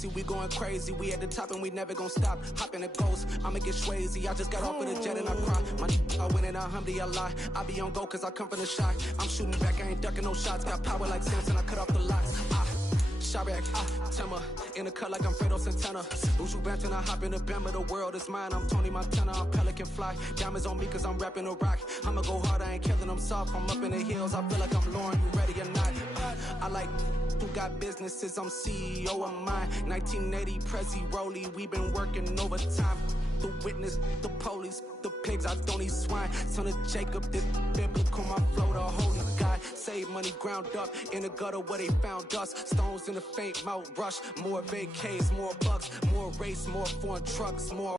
crazy, we going crazy. We at the top and we never gonna stop. Hop in the ghost, I'ma get crazy. I just got off of the jet and I cry. I win in a Humvee, I lie. I be on go cause I come from the shot. I'm shooting back, I ain't ducking no shots. Got power like Samson, I cut off the locks. Shabak, Timmer, in the cut like I'm Fredo Santana. Uju Banton, I hop in the Bama, the world is mine. I'm Tony Montana, I'm Pelican Fly. Diamonds on me cause I'm rapping a rock. I'ma go hard, I ain't killing them soft. I'm up in the hills, I feel like I'm Lauren, you ready or not? I like who got businesses, I'm CEO of mine. 1980 Prezi Rolly, we been working overtime. The witness, the police, the pigs, I don't eat swine. Son of Jacob, this biblical, my flow, the holy God. Save money ground up in the gutter where they found us. Stones in the faint mouth rush. More vacays, more bucks, more race, more foreign trucks, more.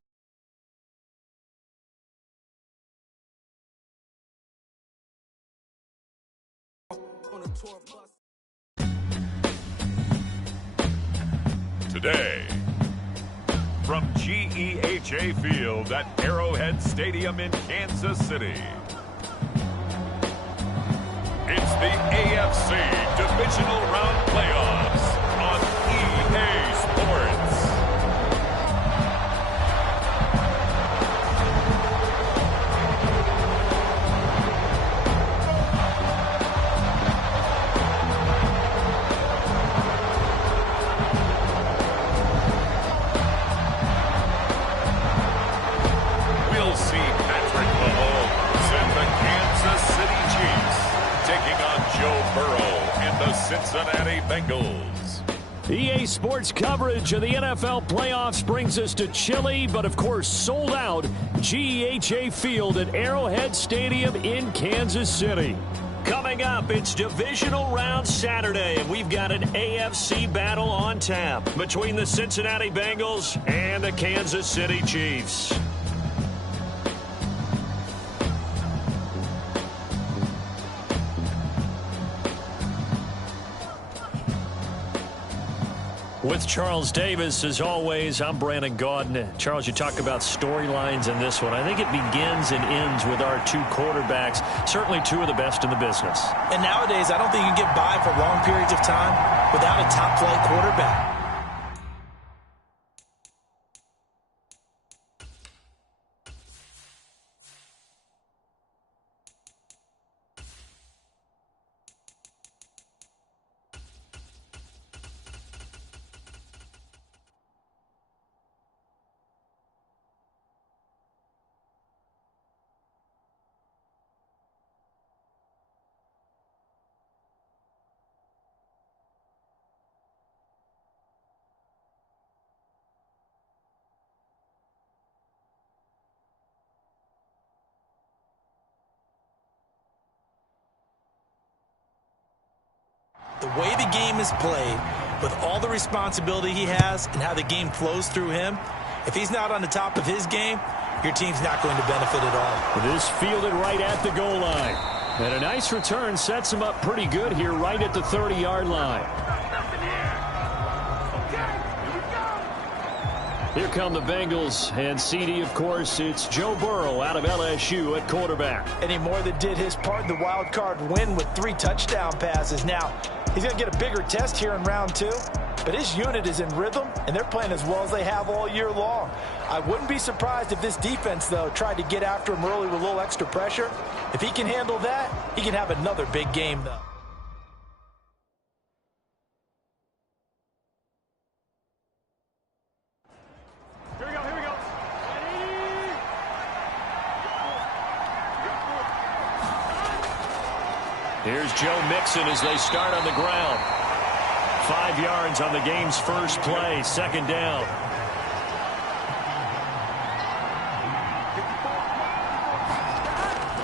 On a tour bus. Today, from GEHA Field at Arrowhead Stadium in Kansas City, it's the AFC Divisional Round Playoffs on EA Sports. We'll see Patrick Mahomes and the Kansas City Chiefs taking on Joe Burrow and the Cincinnati Bengals. EA Sports coverage of the NFL playoffs brings us to chilly, but of course sold out GEHA Field at Arrowhead Stadium in Kansas City. Coming up, it's Divisional Round Saturday, and we've got an AFC battle on tap between the Cincinnati Bengals and the Kansas City Chiefs. With Charles Davis, as always, I'm Brandon Gaudin. Charles, you talk about storylines in this one. I think it begins and ends with our two quarterbacks, certainly two of the best in the business. And nowadays, I don't think you can get by for long periods of time without a top-flight quarterback. The way the game is played, with all the responsibility he has and how the game flows through him, if he's not on the top of his game, your team's not going to benefit at all. It is fielded right at the goal line. And a nice return sets him up pretty good here right at the 30-yard line. Here come the Bengals, and CD, of course, it's Joe Burrow out of LSU at quarterback. And he more than did his part in the wild card win with 3 touchdown passes. Now, he's going to get a bigger test here in round 2, but his unit is in rhythm, and they're playing as well as they have all year long. I wouldn't be surprised if this defense, though, tried to get after him early with a little extra pressure. If he can handle that, he can have another big game, though. Here's Joe Mixon as they start on the ground. 5 yards on the game's first play, second down.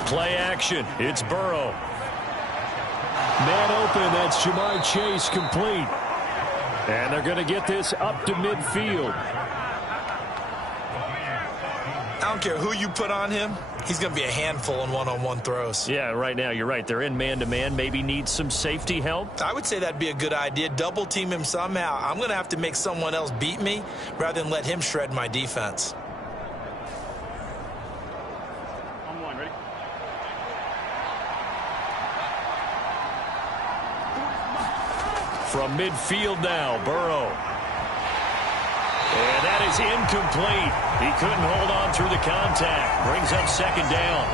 Play action, it's Burrow. Man open, that's Jamar Chase complete. And they're going to get this up to midfield. I don't care who you put on him, he's going to be a handful in one-on-one throws. Yeah, right now, you're right. They're in man-to-man. Maybe needs some safety help. I would say that'd be a good idea. Double team him somehow. I'm going to have to make someone else beat me rather than let him shred my defense. On one, ready? From midfield now, Burrow. And that is incomplete. He couldn't hold on through the contact. Brings up second down.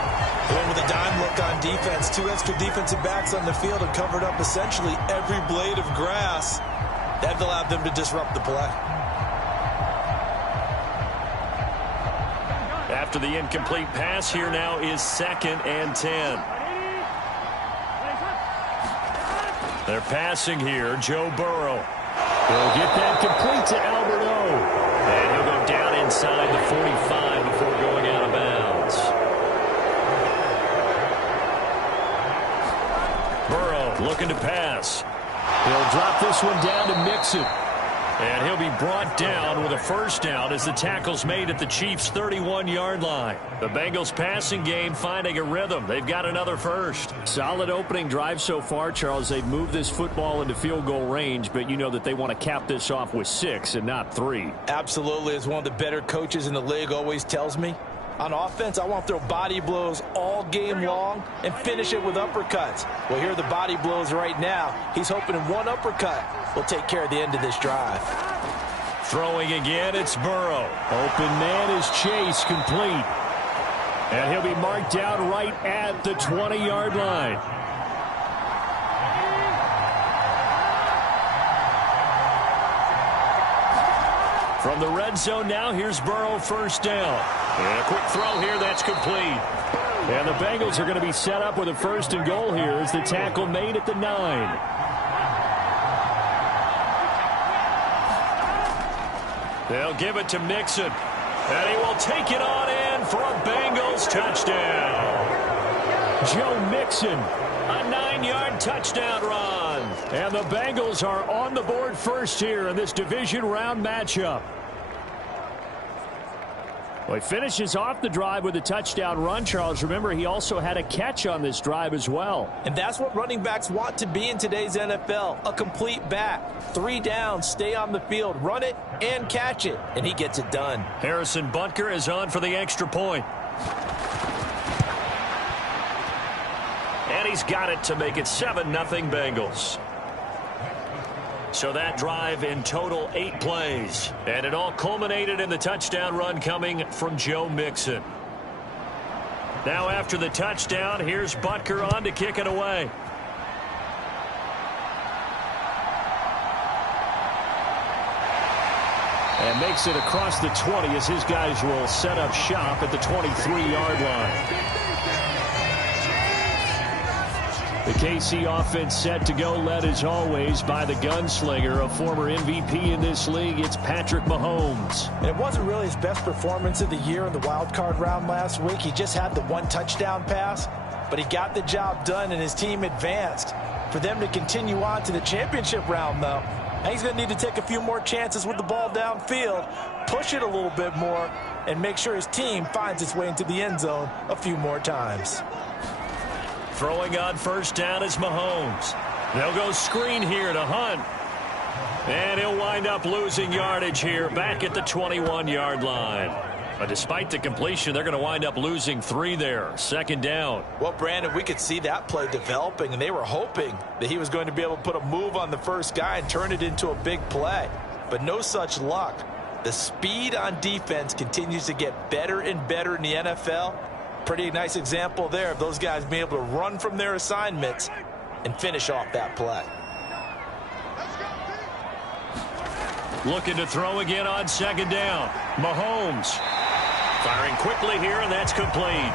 Going with a dime look on defense. 2 extra defensive backs on the field and covered up essentially every blade of grass. That allowed them to disrupt the play. After the incomplete pass, here now is 2nd and 10. They're passing here. Joe Burrow. He'll get that complete to Albert O. And he'll go down inside the 45 before going out of bounds. Burrow looking to pass. He'll drop this one down to Mixon. And he'll be brought down with a first down as the tackle's made at the Chiefs' 31-yard line. The Bengals passing game finding a rhythm. They've got another first. Solid opening drive so far, Charles. They've moved this football into field goal range, but you know that they want to cap this off with 6 and not 3. Absolutely. As one of the better coaches in the league always tells me, on offense, I want to throw body blows all game long and finish it with uppercuts. Well, here are the body blows right now. He's hoping in one uppercut will take care of the end of this drive. Throwing again, it's Burrow. Open man is Chase, complete. And he'll be marked down right at the 20-yard line. From the red zone now, here's Burrow, first down. And a quick throw here, that's complete. And the Bengals are going to be set up with a first and goal here as the tackle made at the 9. They'll give it to Mixon. And he will take it on in for a Bengals touchdown. Joe Mixon, a 9-yard touchdown run. And the Bengals are on the board first here in this division round matchup. Well, he finishes off the drive with a touchdown run, Charles. Remember, he also had a catch on this drive as well. And that's what running backs want to be in today's NFL, a complete back. 3 downs, stay on the field, run it, and catch it. And he gets it done. Harrison Butker is on for the extra point. And he's got it to make it 7-0 Bengals. So that drive in total 8 plays. And it all culminated in the touchdown run coming from Joe Mixon. Now after the touchdown, here's Butker on to kick it away. And makes it across the 20 as his guys will set up shop at the 23-yard line. The KC offense set to go, led as always by the gunslinger, a former MVP in this league. It's Patrick Mahomes. And it wasn't really his best performance of the year in the wild card round last week. He just had the 1 touchdown pass, but he got the job done and his team advanced. For them to continue on to the championship round, though, he's going to need to take a few more chances with the ball downfield, push it a little bit more, and make sure his team finds its way into the end zone a few more times. Throwing on first down is Mahomes. They'll go screen here to Hunt. And he'll wind up losing yardage here back at the 21-yard line. But despite the completion, they're going to wind up losing 3 there. Second down. Well, Brandon, we could see that play developing, and they were hoping that he was going to be able to put a move on the first guy and turn it into a big play. But no such luck. The speed on defense continues to get better and better in the NFL. Pretty nice example there of those guys being able to run from their assignments and finish off that play. Looking to throw again on second down. Mahomes firing quickly here, and that's complete.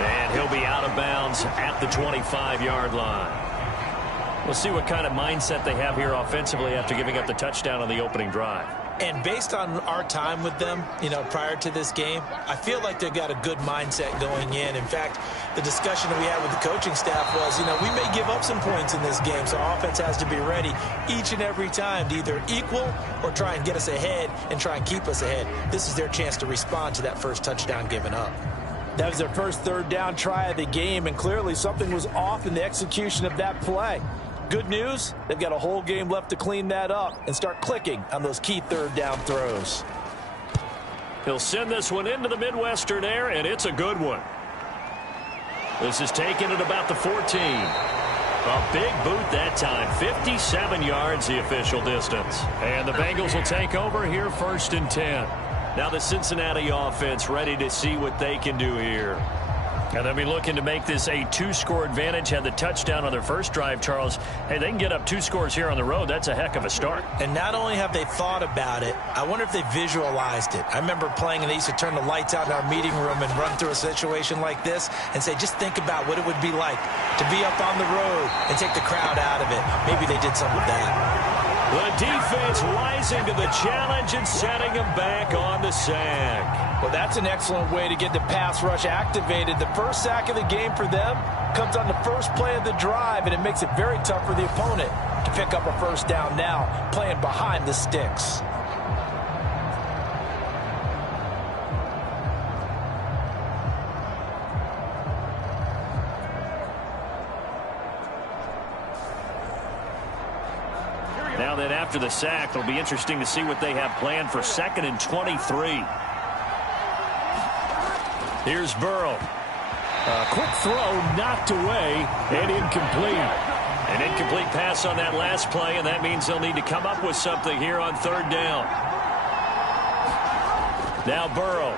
And he'll be out of bounds at the 25-yard line. We'll see what kind of mindset they have here offensively after giving up the touchdown on the opening drive. And based on our time with them, prior to this game, I feel like they've got a good mindset going in. In fact, the discussion that we had with the coaching staff was, we may give up some points in this game, so offense has to be ready each and every time to either equal or try and get us ahead and try and keep us ahead. This is their chance to respond to that first touchdown given up. That was their first third down try of the game, and clearly something was off in the execution of that play. Good news, they've got a whole game left to clean that up and start clicking on those key third down throws. He'll send this one into the Midwestern air, and it's a good one. This is taken at about the 14. A big boot that time. 57 yards the official distance. And the Bengals will take over here 1st and 10. Now the Cincinnati offense ready to see what they can do here. And they'll be looking to make this a 2-score advantage. Had the touchdown on their first drive, Charles. Hey, they can get up 2 scores here on the road. That's a heck of a start. And not only have they thought about it, I wonder if they visualized it. I remember playing and they used to turn the lights out in our meeting room and run through a situation like this and say, just think about what it would be like to be up on the road and take the crowd out of it. Maybe they did some of that. The defense rising to the challenge and setting them back on the sack. Well, that's an excellent way to get the pass rush activated. The first sack of the game for them comes on the first play of the drive, and it makes it very tough for the opponent to pick up a 1st down now, playing behind the sticks. Now then, after the sack, it'll be interesting to see what they have planned for 2nd and 23. Here's Burrow. A quick throw knocked away and incomplete. An incomplete pass on that last play, and that means they'll need to come up with something here on 3rd down. Now Burrow.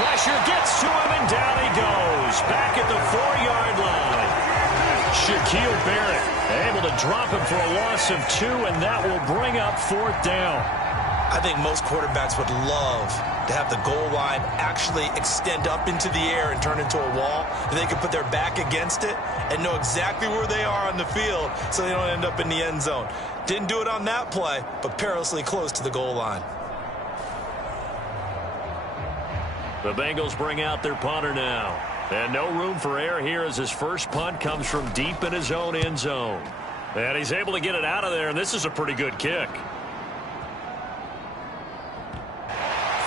Pressure gets to him, and down he goes. Back at the 4-yard line. Shaquille Barrett able to drop him for a loss of 2, and that will bring up 4th down. I think most quarterbacks would love to have the goal line actually extend up into the air and turn into a wall. They can put their back against it and know exactly where they are on the field so they don't end up in the end zone. Didn't do it on that play, but perilously close to the goal line. The Bengals bring out their punter now. And no room for error here as his first punt comes from deep in his own end zone. And he's able to get it out of there, and this is a pretty good kick.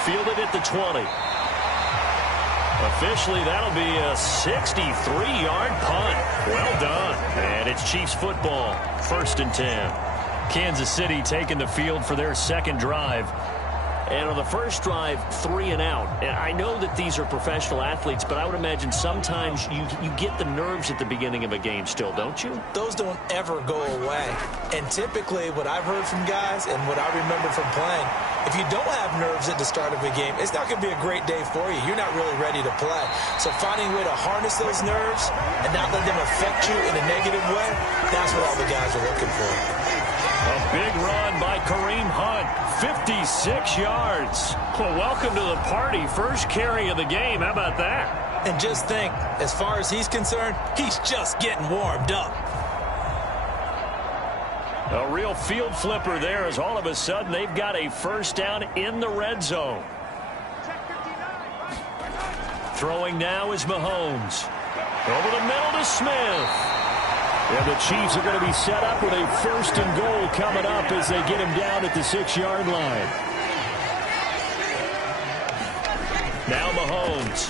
Fielded at the 20. Officially, that'll be a 63-yard punt. Well done. And it's Chiefs football, 1st and 10. Kansas City taking the field for their 2nd drive. And on the first drive, 3 and out. And I know that these are professional athletes, but I would imagine sometimes you get the nerves at the beginning of a game still, don't you? Those don't ever go away. And typically what I've heard from guys and what I remember from playing, if you don't have nerves at the start of a game, it's not going to be a great day for you. You're not really ready to play. So finding a way to harness those nerves and not let them affect you in a negative way, that's what all the guys are looking for. A big run by Kareem Hunt, 56 yards. Well, welcome to the party. First carry of the game. How about that? And just think, as far as he's concerned, he's just getting warmed up. A real field flipper there as all of a sudden they've got a 1st down in the red zone. Throwing now is Mahomes. Over the middle to Smith. And the Chiefs are going to be set up with a 1st and goal coming up as they get him down at the 6-yard line. Now Mahomes.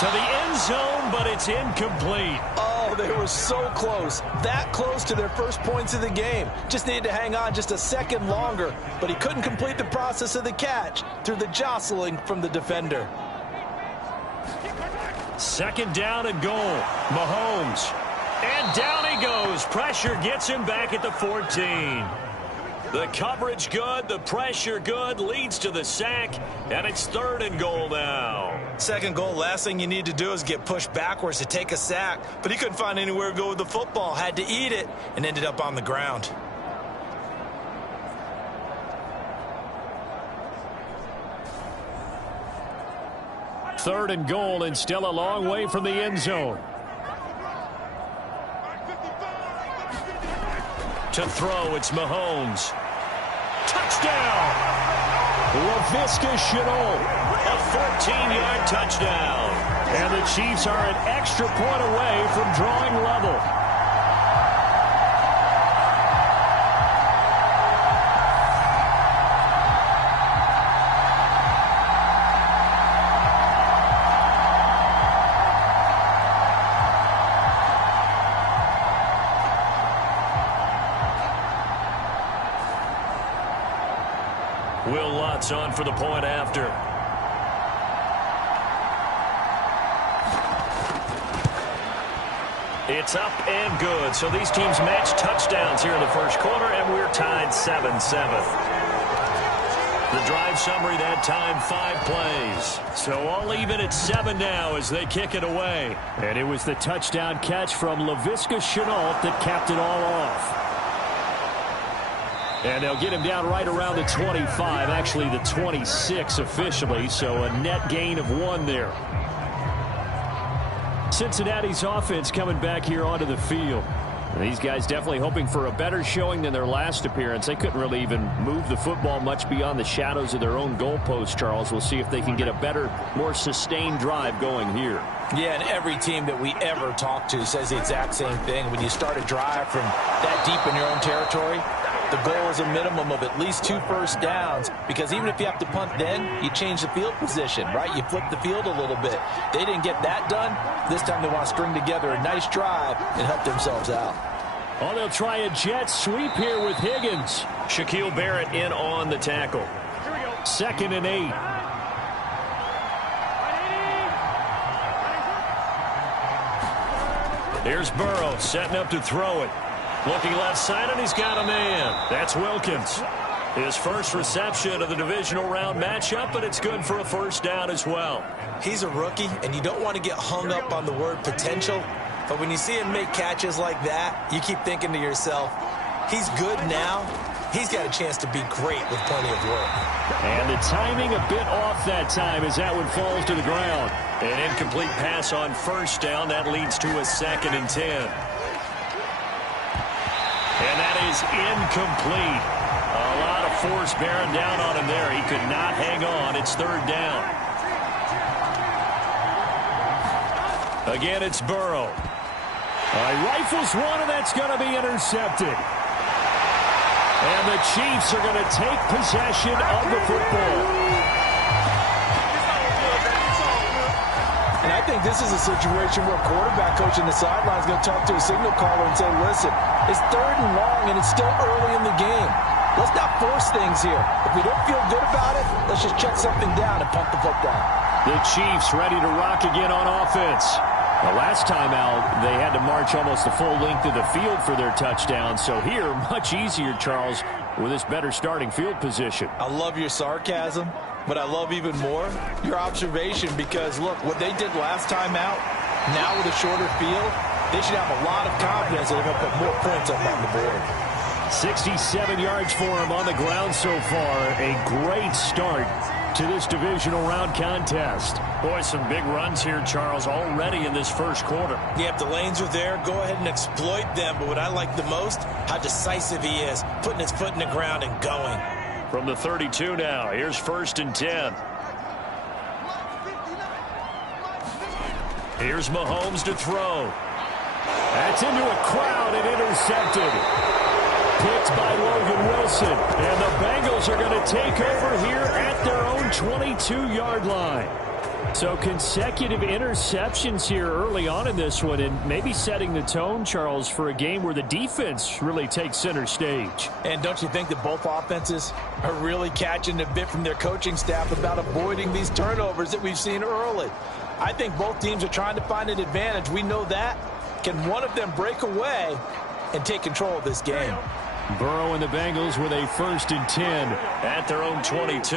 To the end zone, but it's incomplete. Oh, they were so close. That close to their first points of the game. Just needed to hang on just a second longer, but he couldn't complete the process of the catch through the jostling from the defender. 2nd down and goal. Mahomes. And down he goes. Pressure gets him back at the 14. The coverage good. The pressure good. Leads to the sack. And it's 3rd and goal now. 2nd goal, last thing you need to do is get pushed backwards to take a sack. But he couldn't find anywhere to go with the football. Had to eat it and ended up on the ground. Third and goal, and still a long way from the end zone. To throw, it's Mahomes. Touchdown! Laviska Shenault, a 14-yard touchdown. And the Chiefs are an extra point away from drawing level. Will Lutz on for the point after. It's up and good. So these teams match touchdowns here in the first quarter, and we're tied 7-7. The drive summary that time, 5 plays. So all even at 7 now as they kick it away. And it was the touchdown catch from Laviska Shenault that capped it all off. And they'll get him down right around the 25, actually the 26 officially, so a net gain of 1 there. Cincinnati's offense coming back here onto the field. These guys definitely hoping for a better showing than their last appearance. They couldn't really even move the football much beyond the shadows of their own goalpost, Charles. We'll see if they can get a better, more sustained drive going here. Yeah, and every team that we ever talk to says the exact same thing. When you start a drive from that deep in your own territory, the goal is a minimum of at least 2 first downs, because even if you have to punt then, you change the field position, right? You flip the field a little bit. They didn't get that done. This time they want to string together a nice drive and help themselves out. Oh, they'll try a jet sweep here with Higgins. Shaquille Barrett in on the tackle. 2nd and 8. Here's Burrow setting up to throw it. Looking left side, and he's got a man. That's Wilkins. His first reception of the divisional round matchup, but it's good for a first down as well. He's a rookie, and you don't want to get hung up on the word potential. But when you see him make catches like that, you keep thinking to yourself, he's good now. He's got a chance to be great with plenty of work. And the timing a bit off that time as that one falls to the ground. An incomplete pass on first down. That leads to a 2nd and 10. And that is incomplete. A lot of force bearing down on him there. He could not hang on. It's 3rd down. Again, it's Burrow. Rifles one, and that's going to be intercepted. And the Chiefs are going to take possession of the football. And I think this is a situation where quarterback coach in the sideline is going to talk to a signal caller and say, listen, it's 3rd and long, and it's still early in the game. Let's not force things here. If we don't feel good about it, let's just check something down and punt the football. The Chiefs ready to rock again on offense. The last time out, they had to march almost the full length of the field for their touchdown. So here, much easier, Charles, with this better starting field position. I love your sarcasm, but I love even more your observation, because, look, what they did last time out, now with a shorter field, they should have a lot of confidence that they're going to put more points up on the board. 67 yards for him on the ground so far. A great start to this divisional round contest. Boy, some big runs here, Charles, already in this first quarter. Yeah, if the lanes are there, go ahead and exploit them. But what I like the most, how decisive he is, putting his foot in the ground and going. From the 32 now, here's 1st and 10. Here's Mahomes to throw. That's into a crowd and intercepted. Picked by Logan Wilson. And the Bengals are going to take over here at their own 22-yard line. So consecutive interceptions here early on in this one, and maybe setting the tone, Charles, for a game where the defense really takes center stage. And don't you think that both offenses are really catching a bit from their coaching staff about avoiding these turnovers that we've seen early? I think both teams are trying to find an advantage. We know that. Can one of them break away and take control of this game? Burrow and the Bengals with a 1st and 10 at their own 22.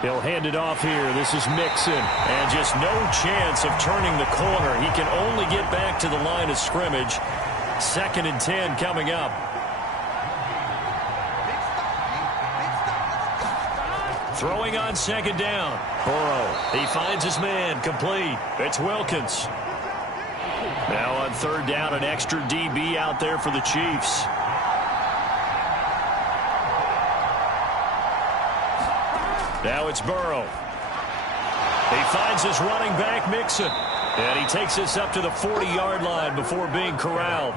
He'll hand it off here. This is Mixon. And just no chance of turning the corner. He can only get back to the line of scrimmage. 2nd and 10 coming up. Throwing on 2nd down. Burrow, he finds his man, complete. It's Wilkins. Now on 3rd down, an extra DB out there for the Chiefs. Now it's Burrow. He finds his running back, Mixon. And he takes this up to the 40-yard line before being corralled.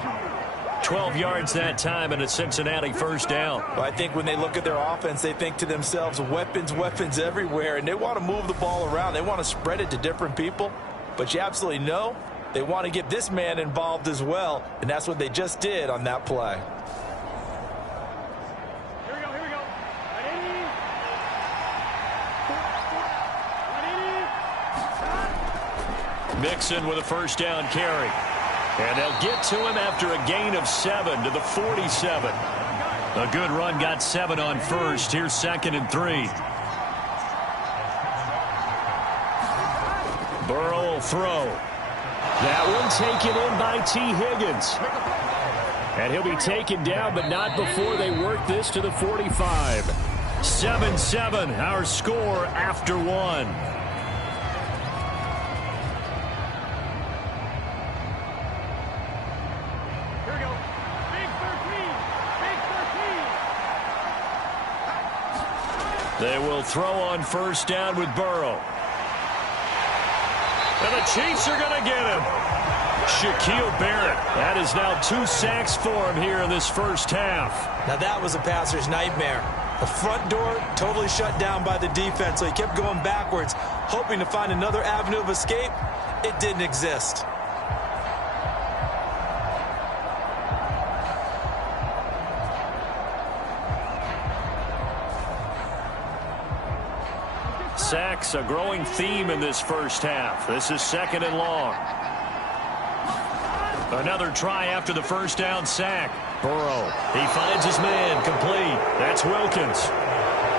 12 yards that time and a Cincinnati 1st down. Well, I think when they look at their offense, they think to themselves, weapons, weapons everywhere, and they want to move the ball around. They want to spread it to different people. But you absolutely know they want to get this man involved as well, and that's what they just did on that play. Here we go. Ready? Mixon with a first down carry. And they'll get to him after a gain of 7 to the 47. A good run got 7 on first. Here's 2nd and 3. Burrow will throw. That one taken in by T. Higgins. And he'll be taken down, but not before they work this to the 45. 7-7, our score after 1. They will throw on first down with Burrow. And the Chiefs are going to get him. Shaquille Barrett. That is now 2 sacks for him here in this first half. Now that was a passer's nightmare. The front door totally shut down by the defense, so he kept going backwards, hoping to find another avenue of escape. It didn't exist. Sacks, a growing theme in this first half. This is 2nd and long. Another try after the first down sack. Burrow, he finds his man, complete. That's Wilkins.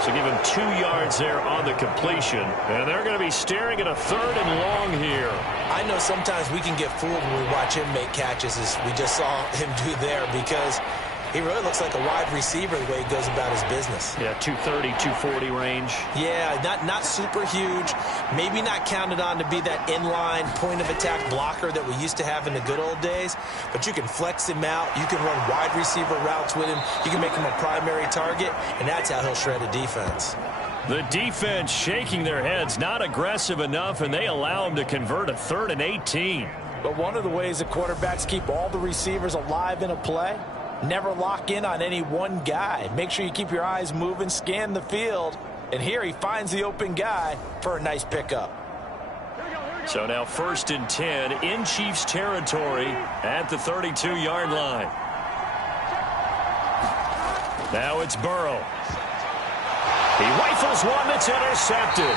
So give him 2 yards there on the completion. And they're going to be staring at a 3rd and long here. I know sometimes we can get fooled when we watch him make catches, as we just saw him do there, because he really looks like a wide receiver the way he goes about his business. Yeah, 230, 240 range. Yeah, not super huge. Maybe not counted on to be that inline point-of-attack blocker that we used to have in the good old days. But you can flex him out. You can run wide receiver routes with him. You can make him a primary target, and that's how he'll shred a defense. The defense shaking their heads, not aggressive enough, and they allow him to convert a 3rd and 18. But one of the ways the quarterbacks keep all the receivers alive in a play, never lock in on any one guy. Make sure you keep your eyes moving, scan the field. And here he finds the open guy for a nice pickup. So now 1st and 10 in Chiefs territory at the 32-yard line. Now it's Burrow. He rifles one that's intercepted.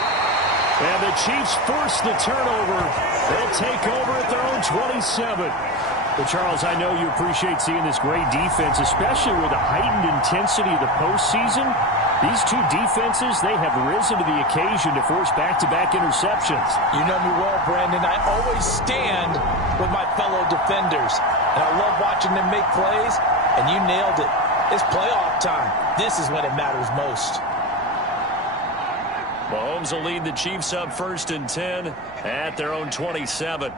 And the Chiefs force the turnover. They'll take over at their own 27. Well, Charles, I know you appreciate seeing this great defense, especially with the heightened intensity of the postseason. These 2 defenses, they have risen to the occasion to force back-to-back interceptions. You know me well, Brandon. I always stand with my fellow defenders. And I love watching them make plays, and you nailed it. It's playoff time. This is when it matters most. Mahomes will lead the Chiefs up 1st and 10 at their own 27.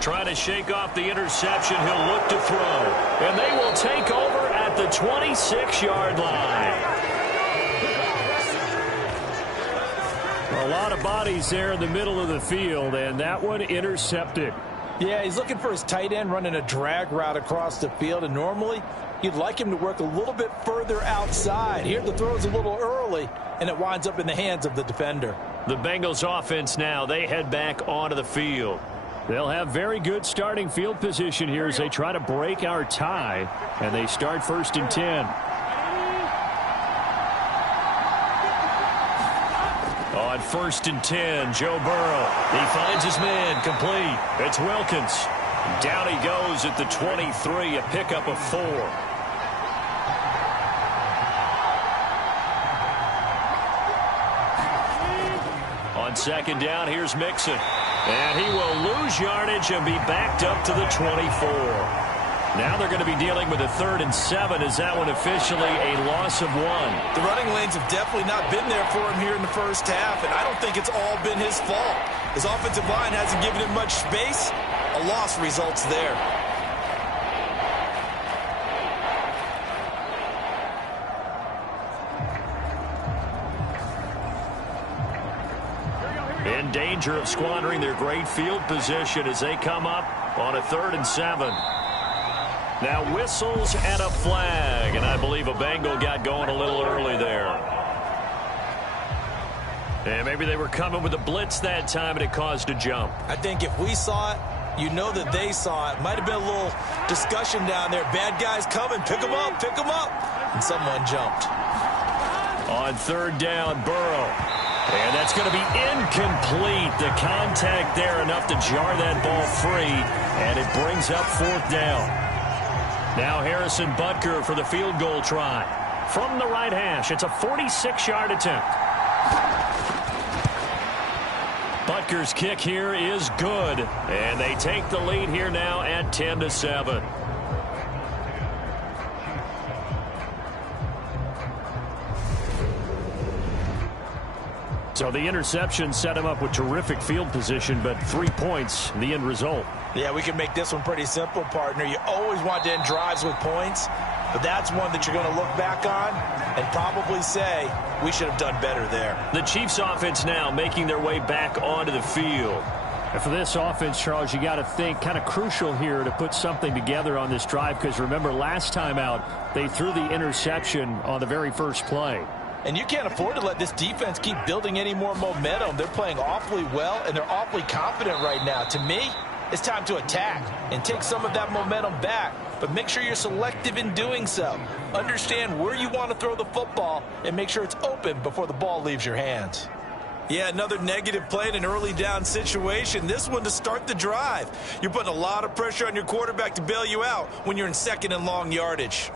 Trying to shake off the interception. He'll look to throw. And they will take over at the 26-yard line. A lot of bodies there in the middle of the field, and that one intercepted. Yeah, he's looking for his tight end running a drag route across the field, and normally you'd like him to work a little bit further outside. Here the throw is a little early, and it winds up in the hands of the defender. The Bengals offense now, they head back onto the field. They'll have very good starting field position here as they try to break our tie, and they start 1st and 10. On 1st and 10, Joe Burrow. He finds his man, complete. It's Wilkins. Down he goes at the 23, a pickup of 4. On 2nd down, here's Mixon. And he will lose yardage and be backed up to the 24. Now they're going to be dealing with a 3rd and 7. Is that one officially a loss of 1? The running lanes have definitely not been there for him here in the first half, and I don't think it's all been his fault. His offensive line hasn't given him much space. A loss results there. In danger of squandering their great field position as they come up on a 3rd and 7. Now whistles and a flag, and I believe a Bengal got going a little early there. And maybe they were coming with a blitz that time, and it caused a jump. I think if we saw it, you know that they saw it. Might have been a little discussion down there. Bad guys coming, pick them up, pick them up. And someone jumped. On 3rd down, Burrow. And that's going to be incomplete. The contact there enough to jar that ball free, and it brings up 4th down. Now Harrison Butker for the field goal try. From the right hash, it's a 46-yard attempt. Butker's kick here is good, and they take the lead here now at 10-7. So the interception set him up with terrific field position, but 3 points, the end result. Yeah, we can make this one pretty simple, partner. You always want to end drives with points, but that's one that you're going to look back on and probably say, we should have done better there. The Chiefs offense now making their way back onto the field. And for this offense, Charles, you got to think kind of crucial here to put something together on this drive, because remember last time out, they threw the interception on the very first play. And you can't afford to let this defense keep building any more momentum. They're playing awfully well, and they're awfully confident right now. To me, it's time to attack and take some of that momentum back, but make sure you're selective in doing so. Understand where you want to throw the football and make sure it's open before the ball leaves your hands. Yeah, another negative play in an early down situation. This one to start the drive. You're putting a lot of pressure on your quarterback to bail you out when you're in 2nd and long yardage.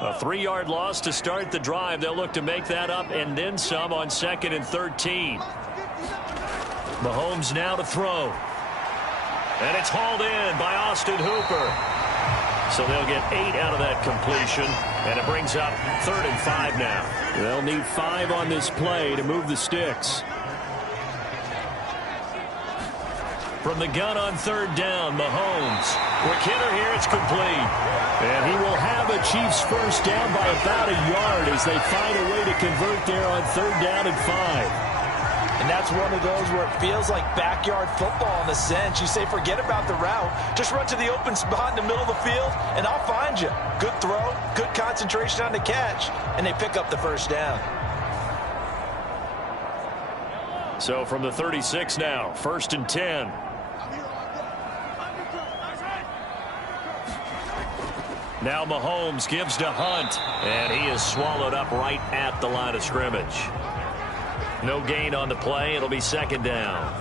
A 3-yard loss to start the drive. They'll look to make that up and then some on 2nd and 13. Mahomes now to throw. And it's hauled in by Austin Hooper. So they'll get 8 out of that completion, and it brings up 3rd and 5 now. They'll need 5 on this play to move the sticks. From the gun on 3rd down, Mahomes. Quick hitter here, it's complete. And he will have a Chiefs first down by about a yard as they find a way to convert there on 3rd down and 5. And that's one of those where it feels like backyard football in a sense. You say forget about the route. Just run to the open spot in the middle of the field, and I'll find you. Good throw, good concentration on the catch, and they pick up the first down. So from the 36 now, 1st and 10. Now Mahomes gives to Hunt, and he is swallowed up right at the line of scrimmage. No gain on the play. It'll be 2nd down.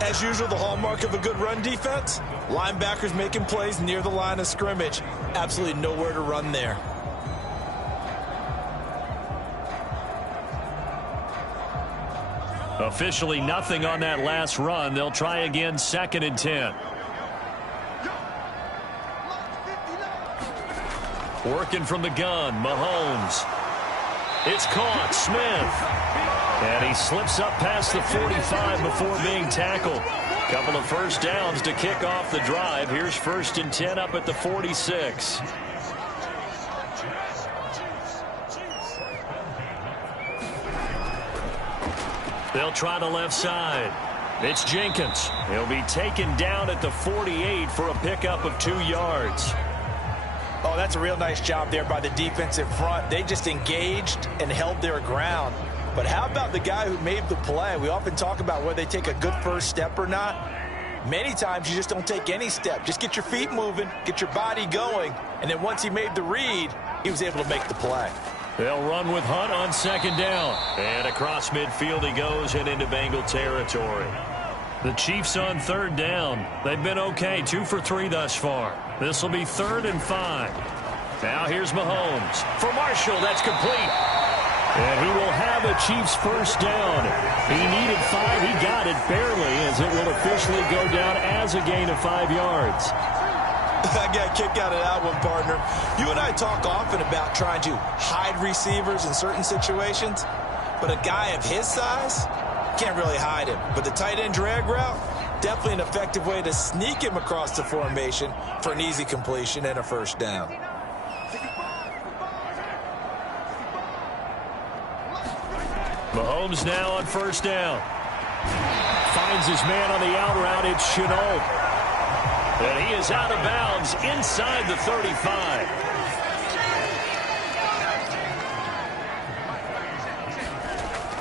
As usual, the hallmark of a good run defense, linebackers making plays near the line of scrimmage. Absolutely nowhere to run there. Officially nothing on that last run. They'll try again 2nd and 10. Working from the gun, Mahomes. It's caught, Smith. And he slips up past the 45 before being tackled. Couple of first downs to kick off the drive. Here's 1st and 10 up at the 46. They'll try the left side. It's Jenkins. He'll be taken down at the 48 for a pickup of 2 yards. Oh, that's a real nice job there by the defensive front. They just engaged and held their ground. But how about the guy who made the play? We often talk about whether they take a good first step or not. Many times you just don't take any step. Just get your feet moving, get your body going, and then once he made the read, he was able to make the play. They'll run with Hunt on 2nd down. And across midfield he goes and into Bengal territory. The Chiefs on 3rd down. They've been okay, 2 for 3 thus far. This will be 3rd and 5. Now here's Mahomes. For Marshall, that's complete. And he will have a Chiefs first down. He needed 5. He got it barely, as it will officially go down as a gain of 5 yards. I got a kick out of that one, partner. You and I talk often about trying to hide receivers in certain situations, but a guy of his size can't really hide him. But the tight end drag route, definitely an effective way to sneak him across the formation for an easy completion and a first down. Mahomes now on 1st down. Finds his man on the out route. It's Shenault. And he is out of bounds inside the 35.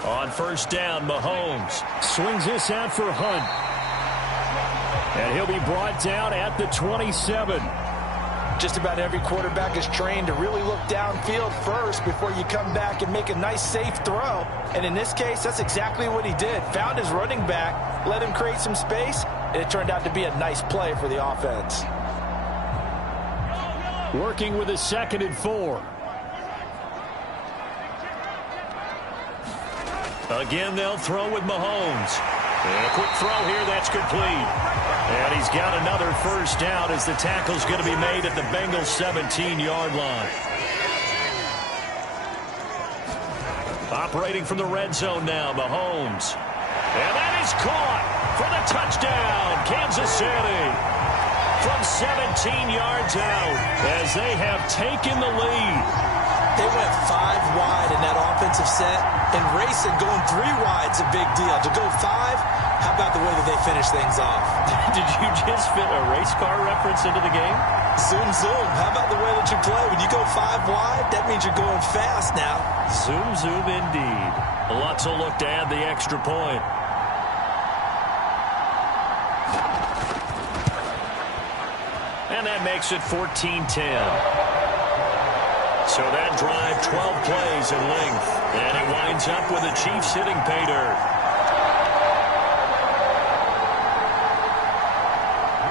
On 1st down, Mahomes swings this out for Hunt. And he'll be brought down at the 27. Just about every quarterback is trained to really look downfield first before you come back and make a nice, safe throw. And in this case, that's exactly what he did. Found his running back, let him create some space, and it turned out to be a nice play for the offense. Working with a 2nd and 4. Again, they'll throw with Mahomes. And a quick throw here, that's complete. And he's got another first down as the tackle's going to be made at the Bengals' 17-yard line. Operating from the red zone now, Mahomes. And that is caught for the touchdown, Kansas City. From 17 yards out as they have taken the lead. They went 5 wide in that offensive set, and racing going 3 wide's a big deal. To go 5, how about the way that they finish things off? Did you just fit a race car reference into the game? Zoom, zoom. How about the way that you play? When you go 5 wide, that means you're going fast now. Zoom, zoom indeed. Lots of look to add the extra point. And that makes it 14-10. So that drive, 12 plays in length. And it winds up with the Chiefs hitting pay dirt.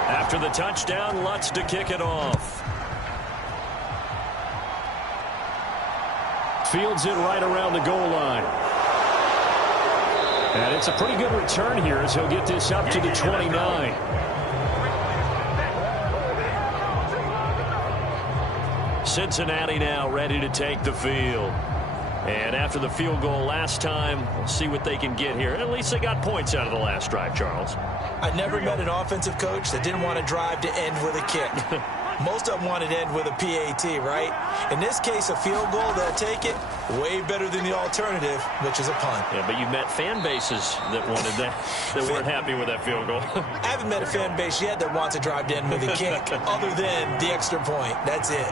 After the touchdown, Lutz to kick it off. Fields it right around the goal line. And it's a pretty good return here as he'll get this up to the 29. Cincinnati now ready to take the field. And after the field goal last time, we'll see what they can get here. At least they got points out of the last drive, Charles. I never met an offensive coach that didn't want to drive to end with a kick. Most of them wanted to end with a PAT, right? In this case, a field goal, they'll take it. Way better than the alternative, which is a punt. Yeah, but you met fan bases that wanted that, that weren't happy with that field goal. I haven't met a fan base yet that wants to drive to end with a kick, other than the extra point. That's it.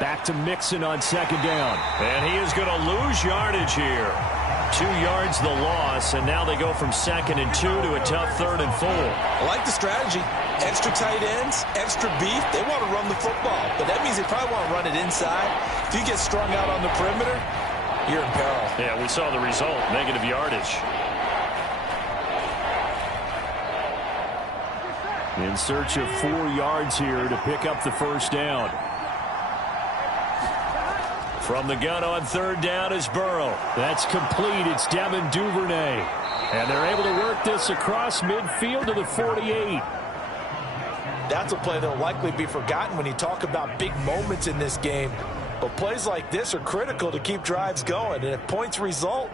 Back to Mixon on 2nd down. And he is going to lose yardage here. 2 yards the loss, and now they go from 2nd and 2 to a tough 3rd and 4. I like the strategy. Extra tight ends, extra beef. They want to run the football, but that means they probably want to run it inside. If you get strung out on the perimeter, you're in peril. Yeah, we saw the result, negative yardage. In search of 4 yards here to pick up the first down. From the gun on 3rd down is Burrow. That's complete. It's Devin Duvernay. And they're able to work this across midfield to the 48. That's a play that will likely be forgotten when you talk about big moments in this game. But plays like this are critical to keep drives going. And if points result,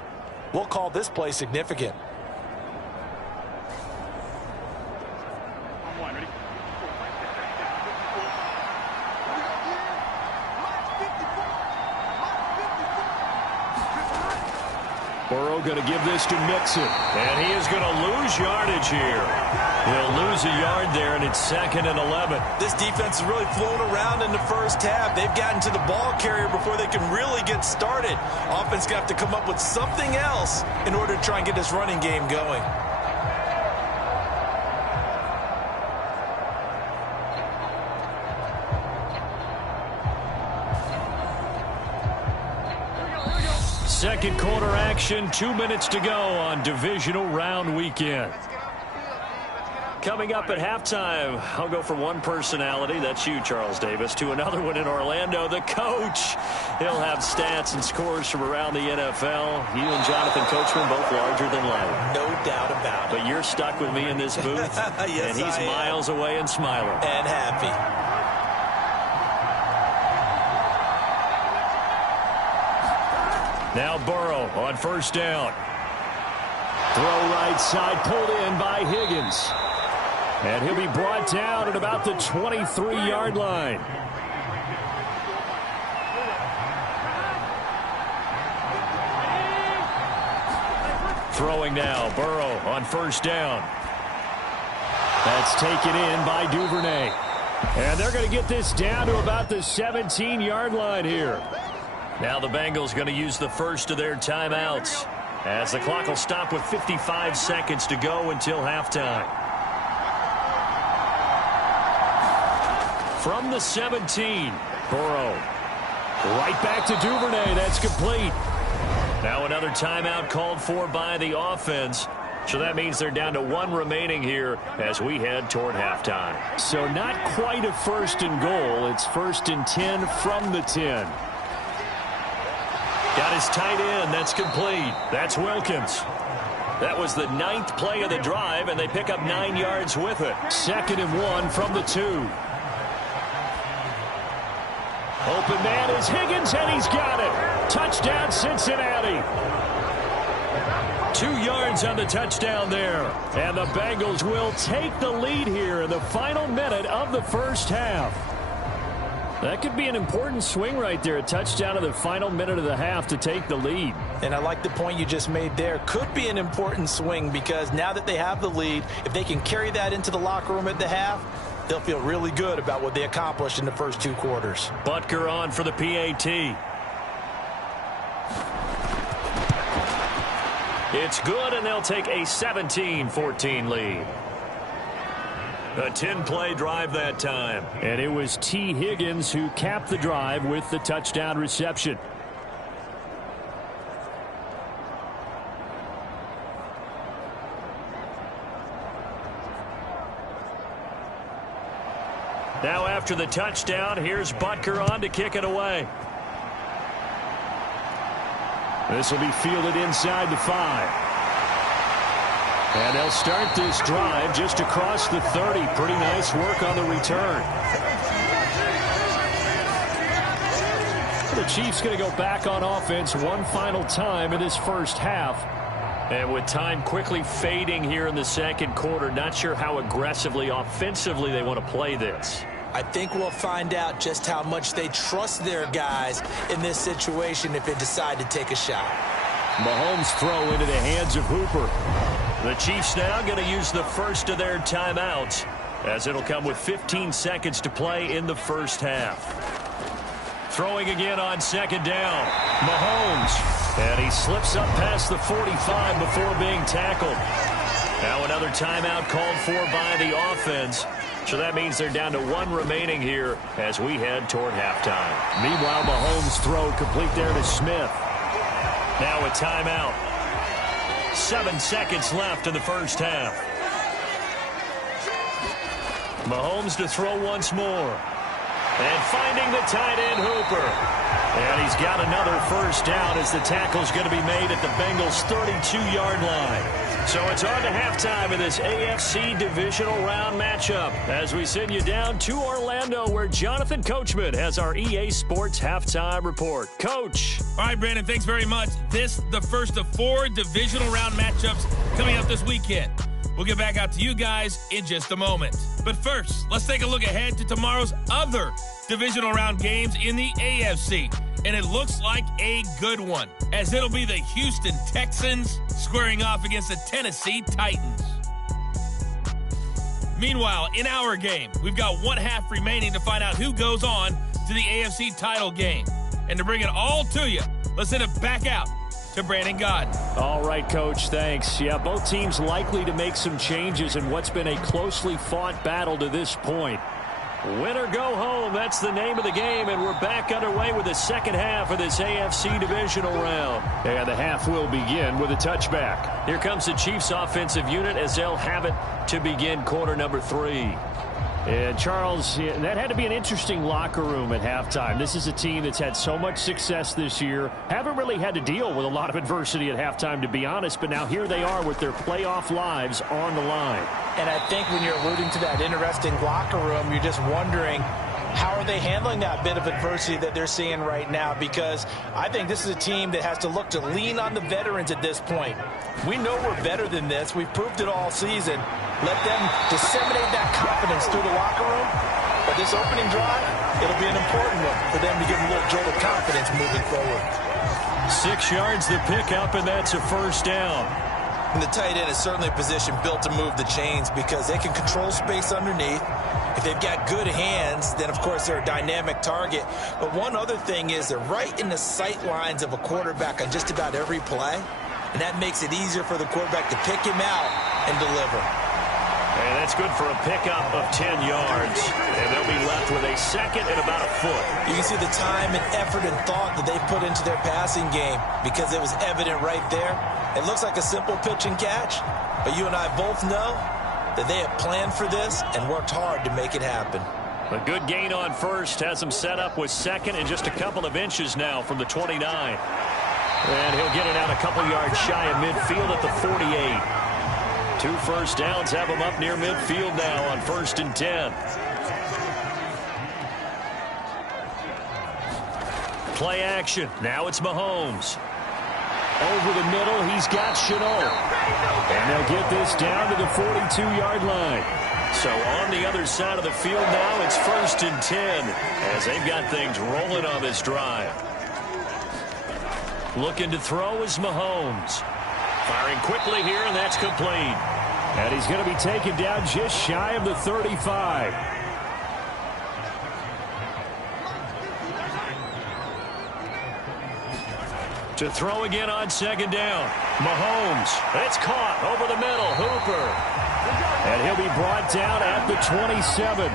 we'll call this play significant. Burrow going to give this to Mixon. And he is going to lose yardage here. He'll lose a yard there, and it's 2nd and 11. This defense has really flown around in the first half. They've gotten to the ball carrier before they can really get started. Offense going to have to come up with something else in order to try and get this running game going. Second quarter action, 2 minutes to go on Divisional Round Weekend. Coming up at halftime, I'll go from one personality, that's you, Charles Davis, to another one in Orlando, the coach. He'll have stats and scores from around the NFL. You and Jonathan Coachman both larger than life. No doubt about it. But you're stuck with me in this booth, yes, and he's miles away and smiling. And happy. Now Burrow on 1st down. Throw right side, pulled in by Higgins. And he'll be brought down at about the 23-yard line. Throwing now, Burrow on 1st down. That's taken in by Duvernay. And they're going to get this down to about the 17-yard line here. Now the Bengals going to use the first of their timeouts as the clock will stop with 55 seconds to go until halftime. from the 17. Burrow. Right back to Duvernay. That's complete. Now another timeout called for by the offense. So that means they're down to 1 remaining here as we head toward halftime. So not quite a 1st and goal. It's 1st and 10 from the 10. Got his tight end. That's complete. That's Wilkins. That was the 9th play of the drive, and they pick up 9 yards with it. 2nd and 1 from the 2. Open man is Higgins, and he's got it. Touchdown, Cincinnati. 2 yards on the touchdown there. And the Bengals will take the lead here in the final minute of the first half. That could be an important swing right there. A touchdown in the final minute of the half to take the lead. And I like the point you just made there. Could be an important swing because now that they have the lead, if they can carry that into the locker room at the half, they'll feel really good about what they accomplished in the first 2 quarters. Butker on for the PAT. It's good, and they'll take a 17-14 lead. A 10-play drive that time. And it was T. Higgins who capped the drive with the touchdown reception. Now after the touchdown, here's Butker on to kick it away. This will be fielded inside the 5. And they'll start this drive just across the 30. Pretty nice work on the return. The Chiefs going to go back on offense one final time in this first half. And with time quickly fading here in the second quarter, not sure how aggressively, offensively they want to play this. I think we'll find out just how much they trust their guys in this situation if they decide to take a shot. Mahomes throw into the hands of Hooper. The Chiefs now going to use the first of their timeouts as it'll come with 15 seconds to play in the first half. Throwing again on 2nd down. Mahomes. And he slips up past the 45 before being tackled. Now another timeout called for by the offense. So that means they're down to 1 remaining here as we head toward halftime. Meanwhile, Mahomes' throw complete there to Smith. Now a timeout. 7 seconds left in the first half. Mahomes to throw once more. And finding the tight end, Hooper. And he's got another first down as the tackle's going to be made at the Bengals' 32-yard line. So it's on to halftime in this AFC Divisional Round matchup as we send you down to Orlando where Jonathan Coachman has our EA Sports Halftime Report. Coach. All right, Brandon, thanks very much. This the first of 4 Divisional Round matchups coming up this weekend. We'll get back out to you guys in just a moment. But first, let's take a look ahead to tomorrow's other Divisional Round games in the AFC. And it looks like a good one, as it'll be the Houston Texans squaring off against the Tennessee Titans. Meanwhile, in our game, we've got 1 half remaining to find out who goes on to the AFC title game. And to bring it all to you, let's send it back out to Brandon Godden. All right, Coach, thanks. Yeah, both teams likely to make some changes in what's been a closely fought battle to this point. Win or go home, that's the name of the game, and we're back underway with the second half of this AFC Divisional Round. And the half will begin with a touchback. Here comes the Chiefs offensive unit as they'll have it to begin quarter number 3. And Charles, that had to be an interesting locker room at halftime. This is a team that's had so much success this year. Haven't really had to deal with a lot of adversity at halftime, to be honest, but now here they are with their playoff lives on the line. And I think when you're alluding to that interesting locker room, you're just wondering, how are they handling that bit of adversity that they're seeing right now? Because I think this is a team that has to look to lean on the veterans at this point. We know we're better than this. We've proved it all season. Let them disseminate that confidence through the locker room. But this opening drive, it'll be an important one for them to give them a little jolt of confidence moving forward. 6 yards the pickup, and that's a first down. And the tight end is certainly a position built to move the chains because they can control space underneath. If they've got good hands, then, of course, they're a dynamic target. But one other thing is they're right in the sight lines of a quarterback on just about every play. And that makes it easier for the quarterback to pick him out and deliver. And that's good for a pickup of 10 yards. And they'll be left with a second and about a foot. You can see the time and effort and thought that they put into their passing game because it was evident right there. It looks like a simple pitch and catch, but you and I both know that they have planned for this and worked hard to make it happen. A good gain on first has him set up with second and just a couple of inches now from the 29. And he'll get it out a couple yards shy of midfield at the 48. 2 first downs have him up near midfield now on 1st and 10. Play action. Now it's Mahomes. Over the middle, he's got Shenault. And they'll get this down to the 42-yard line. So on the other side of the field now, it's 1st and 10 as they've got things rolling on this drive. Looking to throw is Mahomes. Firing quickly here, and that's complete. And he's going to be taken down just shy of the 35. To throw again on 2nd down. Mahomes. It's caught over the middle. Hooper. And he'll be brought down at the 27.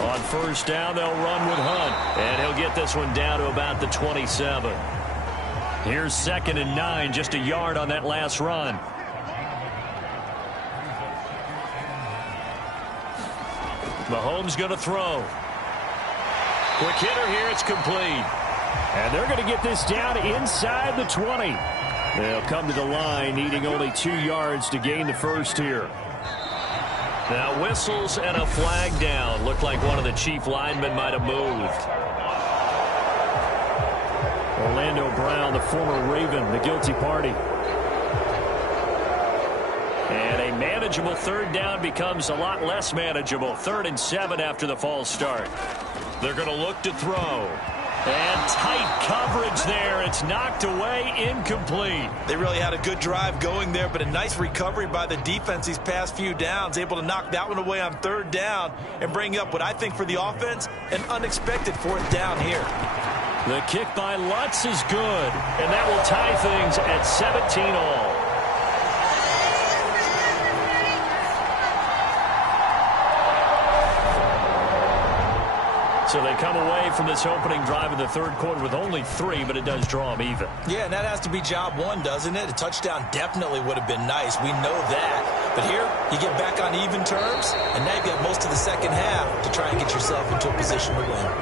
On 1st down, they'll run with Hunt. And he'll get this one down to about the 27. Here's 2nd and 9, just a yard on that last run. Mahomes going to throw. Quick hitter here, it's complete. And they're going to get this down inside the 20. They'll come to the line, needing only 2 yards to gain the first here. Now whistles and a flag down. Looked like one of the chief linemen might have moved. Orlando Brown, the former Raven, the guilty party. And a manageable 3rd down becomes a lot less manageable. 3rd and 7 after the false start. They're going to look to throw. And tight coverage there. It's knocked away, incomplete. They really had a good drive going there, but a nice recovery by the defense these past few downs, able to knock that one away on 3rd down and bring up what I think for the offense, an unexpected 4th down here. The kick by Lutz is good, and that will tie things at 17 all. So they come away from this opening drive in the 3rd quarter with only 3, but it does draw them even. Yeah, and that has to be job 1, doesn't it? A touchdown definitely would have been nice. We know that. But here, you get back on even terms, and now you've got most of the 2nd half to try and get yourself into a position to win.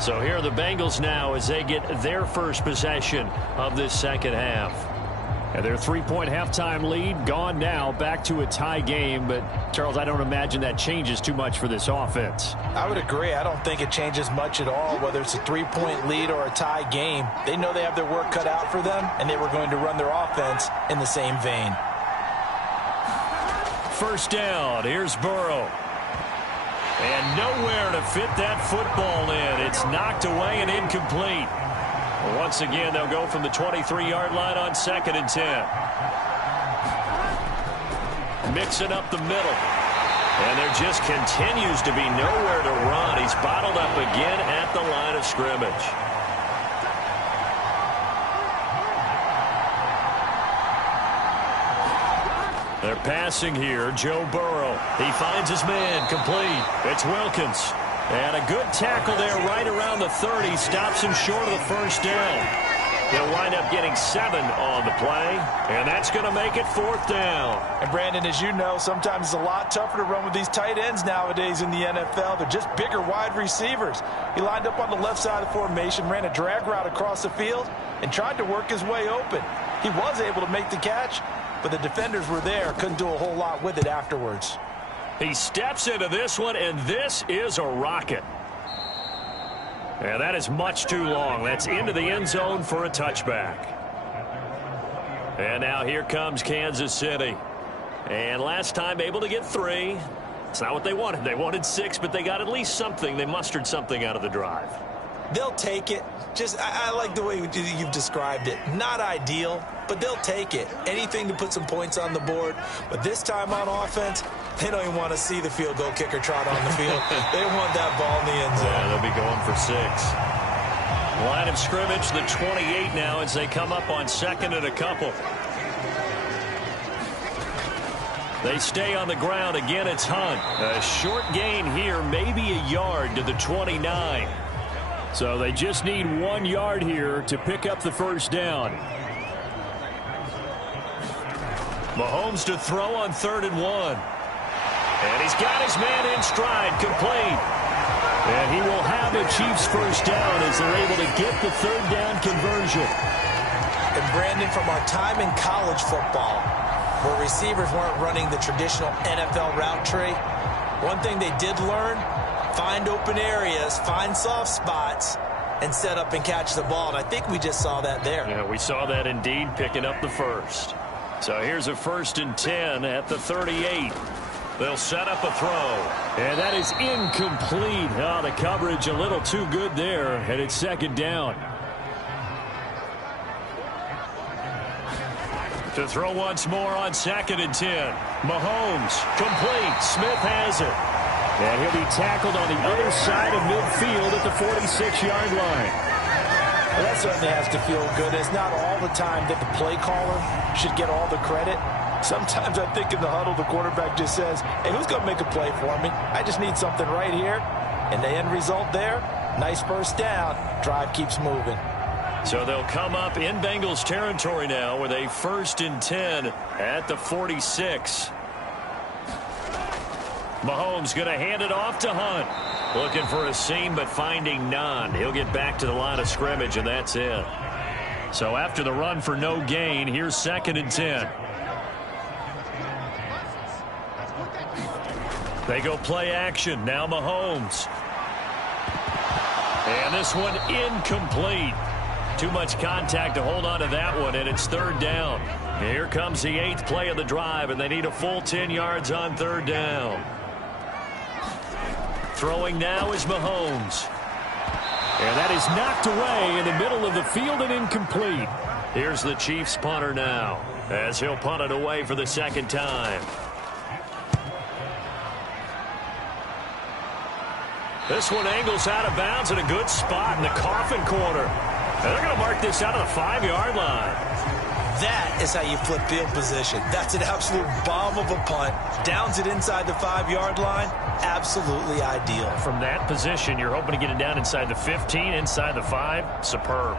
So here are the Bengals now as they get their first possession of this 2nd half. And their 3-point halftime lead gone now, back to a tie game. But, Charles, I don't imagine that changes too much for this offense. I would agree. I don't think it changes much at all, whether it's a 3-point lead or a tie game. They know they have their work cut out for them, and they were going to run their offense in the same vein. 1st down. Here's Burrow. And nowhere to fit that football in. It's knocked away and incomplete. Once again, they'll go from the 23-yard line on 2nd and 10. Mixing up the middle. And there just continues to be nowhere to run. He's bottled up again at the line of scrimmage. They're passing here. Joe Burrow. He finds his man. Complete. It's Wilkins. And a good tackle there right around the 30. Stops him short of the 1st down. They'll wind up getting 7 on the play. And that's going to make it 4th down. And, Brandon, as you know, sometimes it's a lot tougher to run with these tight ends nowadays in the NFL. They're just bigger wide receivers. He lined up on the left side of the formation, ran a drag route across the field, and tried to work his way open. He was able to make the catch, but the defenders were there. Couldn't do a whole lot with it afterwards. He steps into this one, and this is a rocket. And that is much too long. That's into the end zone for a touchback. And now here comes Kansas City. And last time able to get 3. It's not what they wanted. They wanted 6, but they got at least something. They mustered something out of the drive. They'll take it. I like the way you've described it. Not ideal, but they'll take it. Anything to put some points on the board. But this time on offense, They don't even want to see the field goal kicker trot on the field. They want that ball in the end zone. Yeah, they'll be going for 6. Line of scrimmage, the 28 now as they come up on 2nd and a couple. They stay on the ground. Again, it's Hunt. A short gain here, maybe a yard to the 29. So they just need 1 yard here to pick up the first down. Mahomes to throw on 3rd and 1. And he's got his man in stride, complete. And he will have a Chiefs first down as they're able to get the 3rd down conversion. And Brandon, from our time in college football, where receivers weren't running the traditional NFL route tree, one thing they did learn, find open areas, find soft spots, and set up and catch the ball. And I think we just saw that there. Yeah, we saw that indeed, picking up the first. So here's a 1st and 10 at the 38. They'll set up a throw. And that is incomplete. Oh, the coverage a little too good there, and it's 2nd down. To throw once more on 2nd and 10. Mahomes, complete. Smith has it. And he'll be tackled on the other side of midfield at the 46-yard line. Well, that certainly has to feel good. It's not all the time that the play caller should get all the credit. Sometimes I think in the huddle, the quarterback just says, hey, who's going to make a play for me? I just need something right here. And the end result there, nice first down. Drive keeps moving. So they'll come up in Bengals territory now with a 1st and 10 at the 46. Mahomes going to hand it off to Hunt. Looking for a seam, but finding none. He'll get back to the line of scrimmage, and that's it. So after the run for no gain, here's 2nd and 10. They go play action. Now Mahomes. And this one incomplete. Too much contact to hold on to that one, and it's 3rd down. Here comes the 8th play of the drive, and they need a full 10 yards on 3rd down. Throwing now is Mahomes. And that is knocked away in the middle of the field and incomplete. Here's the Chiefs punter now, as he'll punt it away for the 2nd time. This one angles out of bounds in a good spot in the coffin corner. And they're going to mark this out of the 5-yard line. That is how you flip field position. That's an absolute bomb of a punt. Downs it inside the 5-yard line. Absolutely ideal. From that position, you're hoping to get it down inside the 15, inside the 5. Superb.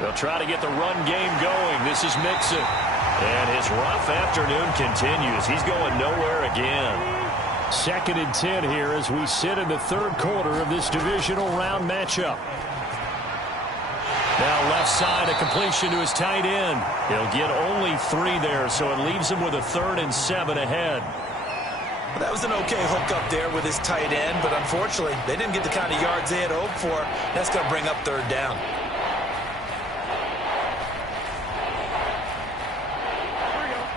They'll try to get the run game going. This is Mixon. And his rough afternoon continues. He's going nowhere again. 2nd and 10 here as we sit in the 3rd quarter of this divisional round matchup. Now left side, a completion to his tight end. He'll get only 3 there, so it leaves him with a 3rd and 7 ahead. Well, that was an okay hook up there with his tight end, but unfortunately, they didn't get the kind of yards they had hoped for. That's going to bring up 3rd down.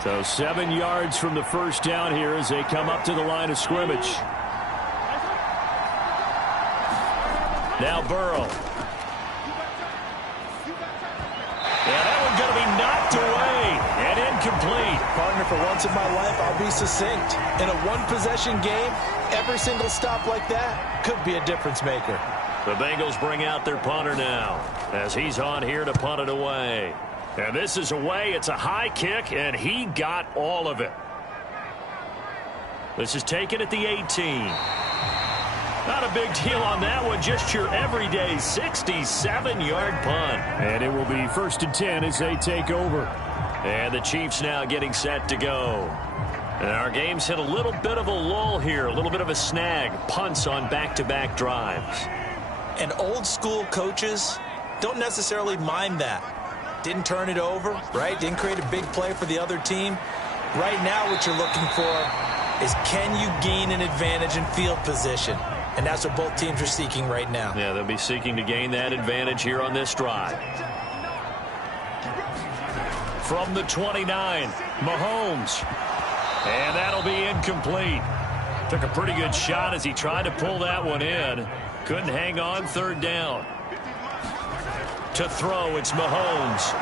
So 7 yards from the first down here as they come up to the line of scrimmage. Now Burrow. Yeah, that one's going to be knocked away and incomplete. Partner, for once in my life, I'll be succinct. In a one-possession game, every single stop like that could be a difference maker. The Bengals bring out their punter now as he's on here to punt it away. And this is away. It's a high kick, and he got all of it. This is taken at the 18. Not a big deal on that one. Just your everyday 67-yard punt. And it will be 1st and 10 as they take over. And the Chiefs now getting set to go. And our game's hit a little bit of a lull here, a little bit of a snag. Punts on back-to-back drives. And old-school coaches don't necessarily mind that. Didn't turn it over, right? Didn't create a big play for the other team. Right now what you're looking for is, can you gain an advantage in field position? And that's what both teams are seeking right now. Yeah, they'll be seeking to gain that advantage here on this drive. From the 29, Mahomes. And that'll be incomplete. Took a pretty good shot as he tried to pull that one in. Couldn't hang on, 3rd down. To throw, it's Mahomes.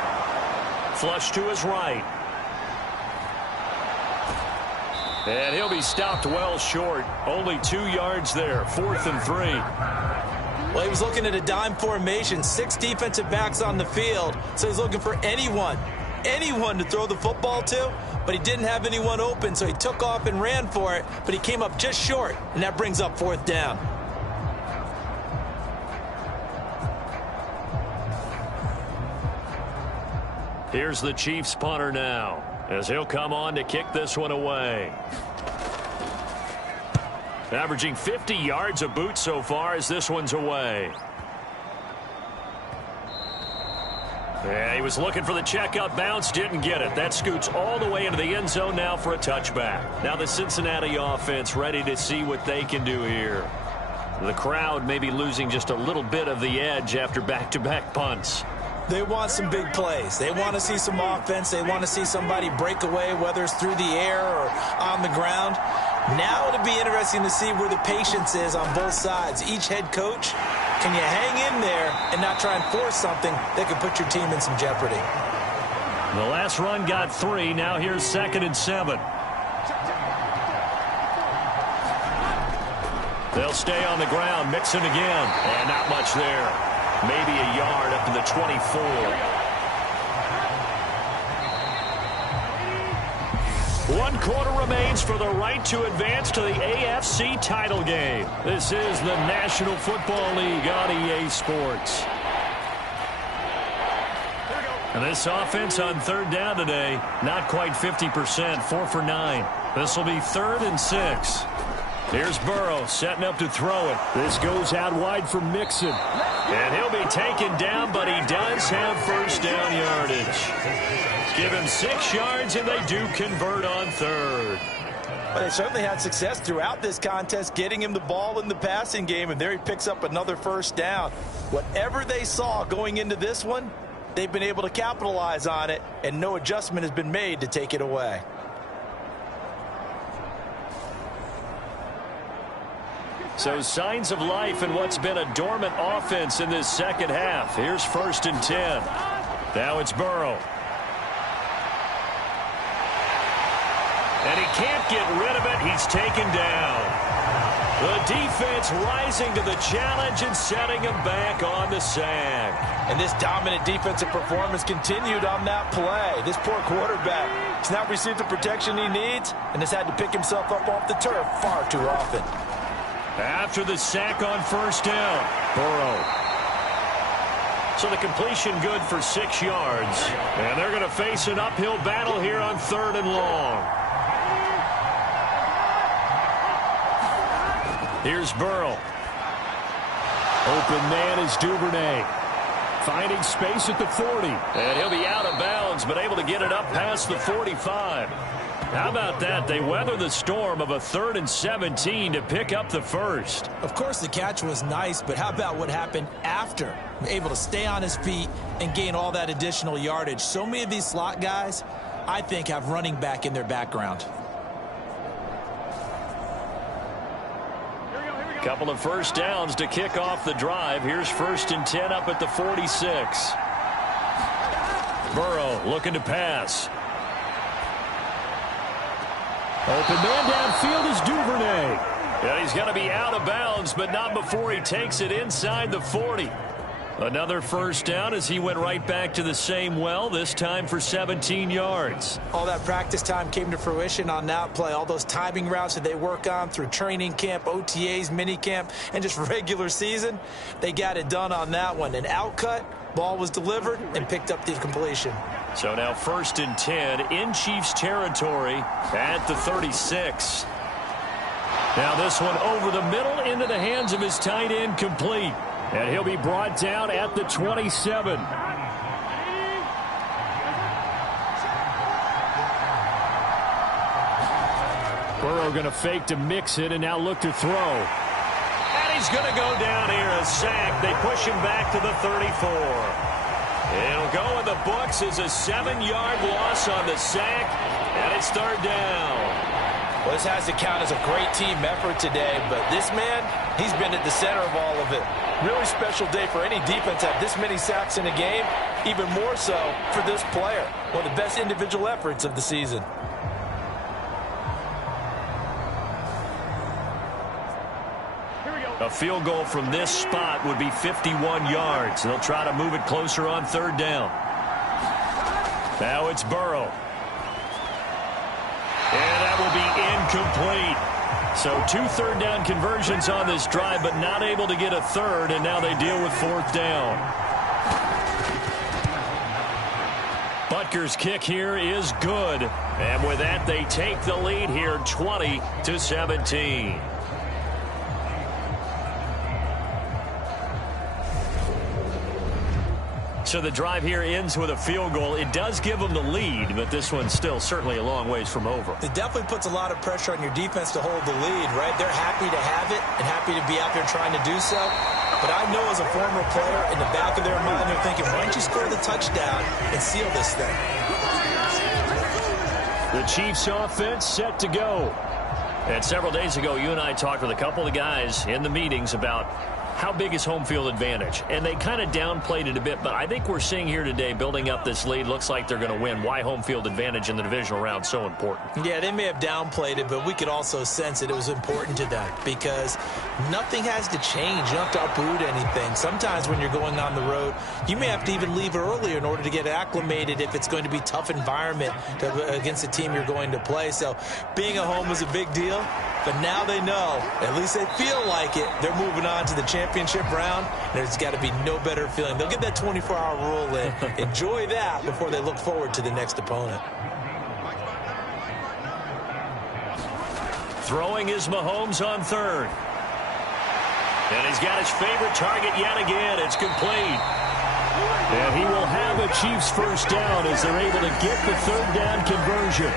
Flush to his right. And he'll be stopped well short. Only 2 yards there. 4th and 3. Well, he was looking at a dime formation. 6 defensive backs on the field. So he's looking for anyone to throw the football to. But he didn't have anyone open, so he took off and ran for it. But he came up just short, and that brings up 4th down. Here's the Chiefs punter now, as he'll come on to kick this one away. Averaging 50 yards a boot so far as this one's away. Yeah, he was looking for the checkout bounce, didn't get it. That scoots all the way into the end zone now for a touchback. Now the Cincinnati offense ready to see what they can do here. The crowd may be losing just a little bit of the edge after back-to-back punts. They want some big plays. They want to see some offense. They want to see somebody break away, whether it's through the air or on the ground. Now it'll be interesting to see where the patience is on both sides. Each head coach, can you hang in there and not try and force something that could put your team in some jeopardy? The last run got 3. Now here's 2nd and 7. They'll stay on the ground, mixing again, and not much there. Maybe a yard up to the 24. 1 quarter remains for the right to advance to the AFC title game. This is the National Football League on EA Sports. And this offense on 3rd down today, not quite 50%, 4 for 9. This will be 3rd and 6. Here's Burrow setting up to throw it. This goes out wide for Mixon. And he'll be taken down, but he does have 1st down yardage. Give him 6 yards, and they do convert on 3rd. But they certainly had success throughout this contest, getting him the ball in the passing game, and there he picks up another 1st down. Whatever they saw going into this one, they've been able to capitalize on it, and no adjustment has been made to take it away. So signs of life in what's been a dormant offense in this second half. Here's 1st and 10. Now it's Burrow. And he can't get rid of it. He's taken down. The defense rising to the challenge and setting him back on the sack. And this dominant defensive performance continued on that play. This poor quarterback has not received the protection he needs and has had to pick himself up off the turf far too often. After the sack on 1st down, Burrow. So the completion good for 6 yards. And they're going to face an uphill battle here on 3rd and long. Here's Burrow. Open man is Duvernay. Finding space at the 40. And he'll be out of bounds, but able to get it up past the 45. How about that? They weather the storm of a 3rd and 17 to pick up the 1st. Of course, the catch was nice, but how about what happened after? Able to stay on his feet and gain all that additional yardage. So many of these slot guys, I think, have running back in their background. Couple of 1st downs to kick off the drive. Here's 1st and 10 up at the 46. Burrow looking to pass. Open man downfield is Duvernay. And he's going to be out of bounds, but not before he takes it inside the 40. Another 1st down as he went right back to the same well, this time for 17 yards. All that practice time came to fruition on that play. All those timing routes that they work on through training camp, OTAs, minicamp, and just regular season, they got it done on that one. An outcut, ball was delivered, and picked up the completion. So now 1st and 10 in Chiefs territory at the 36. Now this one over the middle into the hands of his tight end, complete. And he'll be brought down at the 27. Burrow going to fake to mix it and now look to throw. And he's going to go down here, a sack. They push him back to the 34. It'll go in the books as a 7-yard loss on the sack, and it's 3rd down. Well, this has to count as a great team effort today, but this man, he's been at the center of all of it. Really special day for any defense to have this many sacks in a game, even more so for this player. One of the best individual efforts of the season. A field goal from this spot would be 51 yards. They'll try to move it closer on third down. Now it's Burrow. And that will be incomplete. So 2 third-down conversions on this drive, but not able to get a third, and now they deal with fourth down. Butker's kick here is good. And with that, they take the lead here 20-17. So the drive here ends with a field goal. It does give them the lead, but this one's still certainly a long ways from over. It definitely puts a lot of pressure on your defense to hold the lead, right? They're happy to have it and happy to be out there trying to do so. But I know as a former player, in the back of their mind, they're thinking, why don't you score the touchdown and seal this thing? The Chiefs offense set to go. And several days ago, you and I talked with a couple of guys in the meetings about how big is home field advantage? And they kind of downplayed it a bit, but I think we're seeing here today, building up this lead, looks like they're going to win. Why home field advantage in the divisional round so important? Yeah, they may have downplayed it, but we could also sense it was important to them because nothing has to change. You don't have to uproot anything. Sometimes when you're going on the road, you may have to even leave earlier in order to get acclimated if it's going to be a tough environment against the team you're going to play. So being at home is a big deal, but now they know, at least they feel like it, they're moving on to the championship round. There's got to be no better feeling. They'll get that 24-hour rule in. Enjoy that before they look forward to the next opponent. Throwing is Mahomes on third. And he's got his favorite target yet again. It's complete. And he will have a Chiefs first down as they're able to get the third down conversion.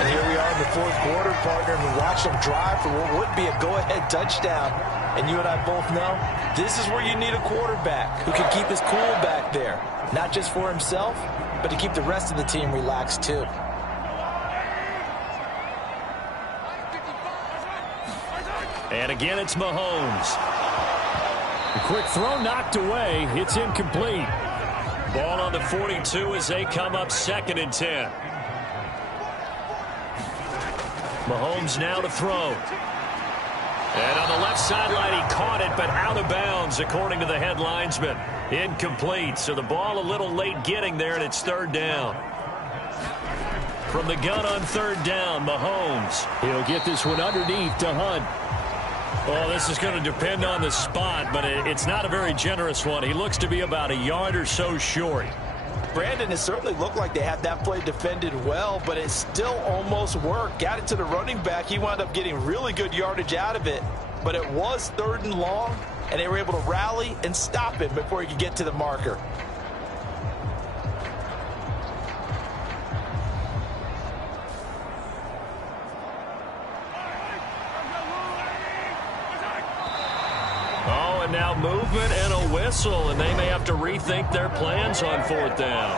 And here we are in the fourth quarter, partner, and we watch them drive for what would be a go-ahead touchdown. And you and I both know this is where you need a quarterback who can keep his cool back there. Not just for himself, but to keep the rest of the team relaxed too. And again, it's Mahomes. The quick throw knocked away. It's incomplete. Ball on the 42 as they come up 2nd and 10. Mahomes now to throw. And on the left sideline, he caught it, but out of bounds, according to the head linesman. Incomplete. So the ball a little late getting there, and it's third down. From the gun on third down, Mahomes. He'll get this one underneath to Hunt. Well, this is going to depend on the spot, but it's not a very generous one. He looks to be about a yard or so short. Brandon, it certainly looked like they had that play defended well, but it still almost worked. Got it to the running back. He wound up getting really good yardage out of it, but it was 3rd and long, and they were able to rally and stop him before he could get to the marker. Now movement and a whistle, and they may have to rethink their plans on 4th down.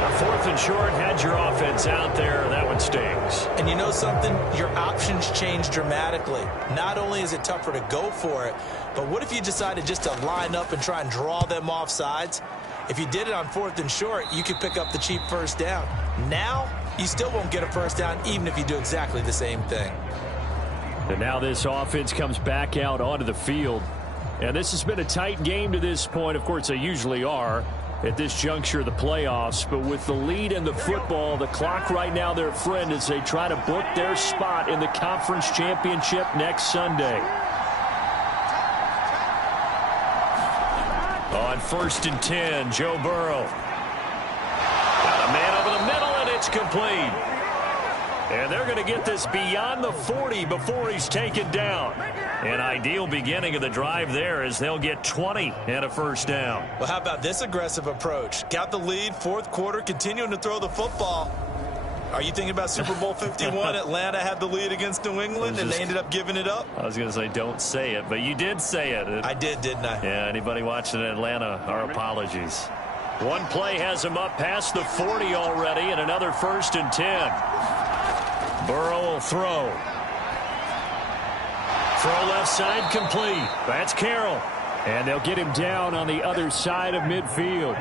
Now 4th and short, had your offense out there. That one stings. And you know something? Your options change dramatically. Not only is it tougher to go for it, but what if you decided just to line up and try and draw them off sides? If you did it on 4th and short, you could pick up the cheap first down. Now, you still won't get a first down even if you do exactly the same thing. And now this offense comes back out onto the field. And this has been a tight game to this point. Of course, they usually are at this juncture of the playoffs. But with the lead in the football, the clock right now their friend as they try to book their spot in the conference championship next Sunday. On 1st and 10, Joe Burrow. Got a man over the middle, and it's complete. And they're going to get this beyond the 40 before he's taken down. An ideal beginning of the drive there as they'll get 20 and a first down. Well, how about this aggressive approach? Got the lead, 4th quarter, continuing to throw the football. Are you thinking about Super Bowl 51? Atlanta had the lead against New England, and they ended up giving it up? I was going to say don't say it, but you did say it. I did, didn't I? Yeah, anybody watching Atlanta, our apologies. One play has him up past the 40 already, and another 1st and 10. Burrow will throw. Throw left side complete. That's Carroll. And they'll get him down on the other side of midfield.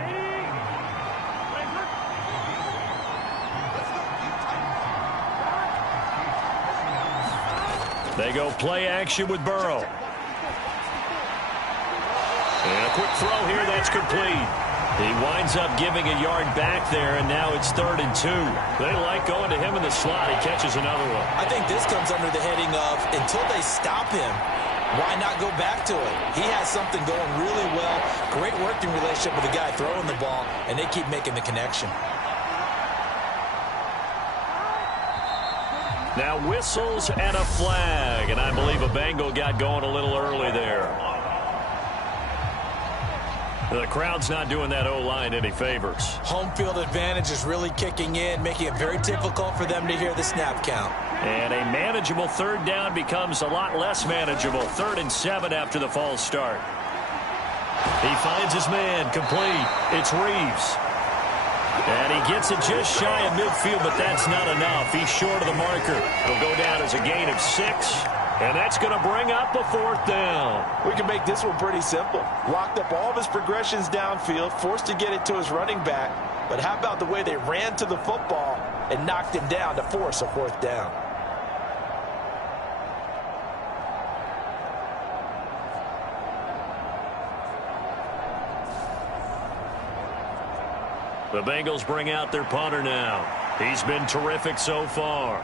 They go play action with Burrow. And a quick throw here, that's complete. He winds up giving a yard back there, and now it's 3rd and 2. They like going to him in the slot. He catches another one. I think this comes under the heading of until they stop him, why not go back to it? He has something going really well. Great working relationship with the guy throwing the ball, and they keep making the connection. Now whistles and a flag, and I believe a Bengal got going a little early there. The crowd's not doing that O-line any favors. Home field advantage is really kicking in, making it very difficult for them to hear the snap count. And a manageable 3rd down becomes a lot less manageable. 3rd and 7 after the false start. He finds his man, complete. It's Reeves. And he gets it just shy of midfield, but that's not enough. He's short of the marker. It'll go down as a gain of 6. And that's going to bring up a 4th down. We can make this one pretty simple. Locked up all of his progressions downfield, forced to get it to his running back. But how about the way they ran to the football and knocked him down to force a 4th down? The Bengals bring out their punter now. He's been terrific so far.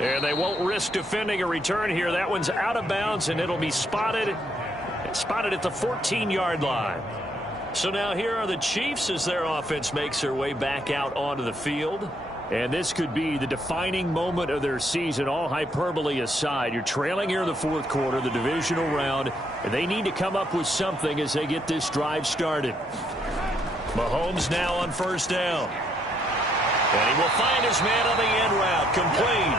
And they won't risk defending a return here. That one's out of bounds, and it'll be spotted at the 14-yard line. So now here are the Chiefs as their offense makes their way back out onto the field. And this could be the defining moment of their season, all hyperbole aside. You're trailing here in the 4th quarter, the divisional round, and they need to come up with something as they get this drive started. Mahomes now on 1st down. And he will find his man on the end route, complete.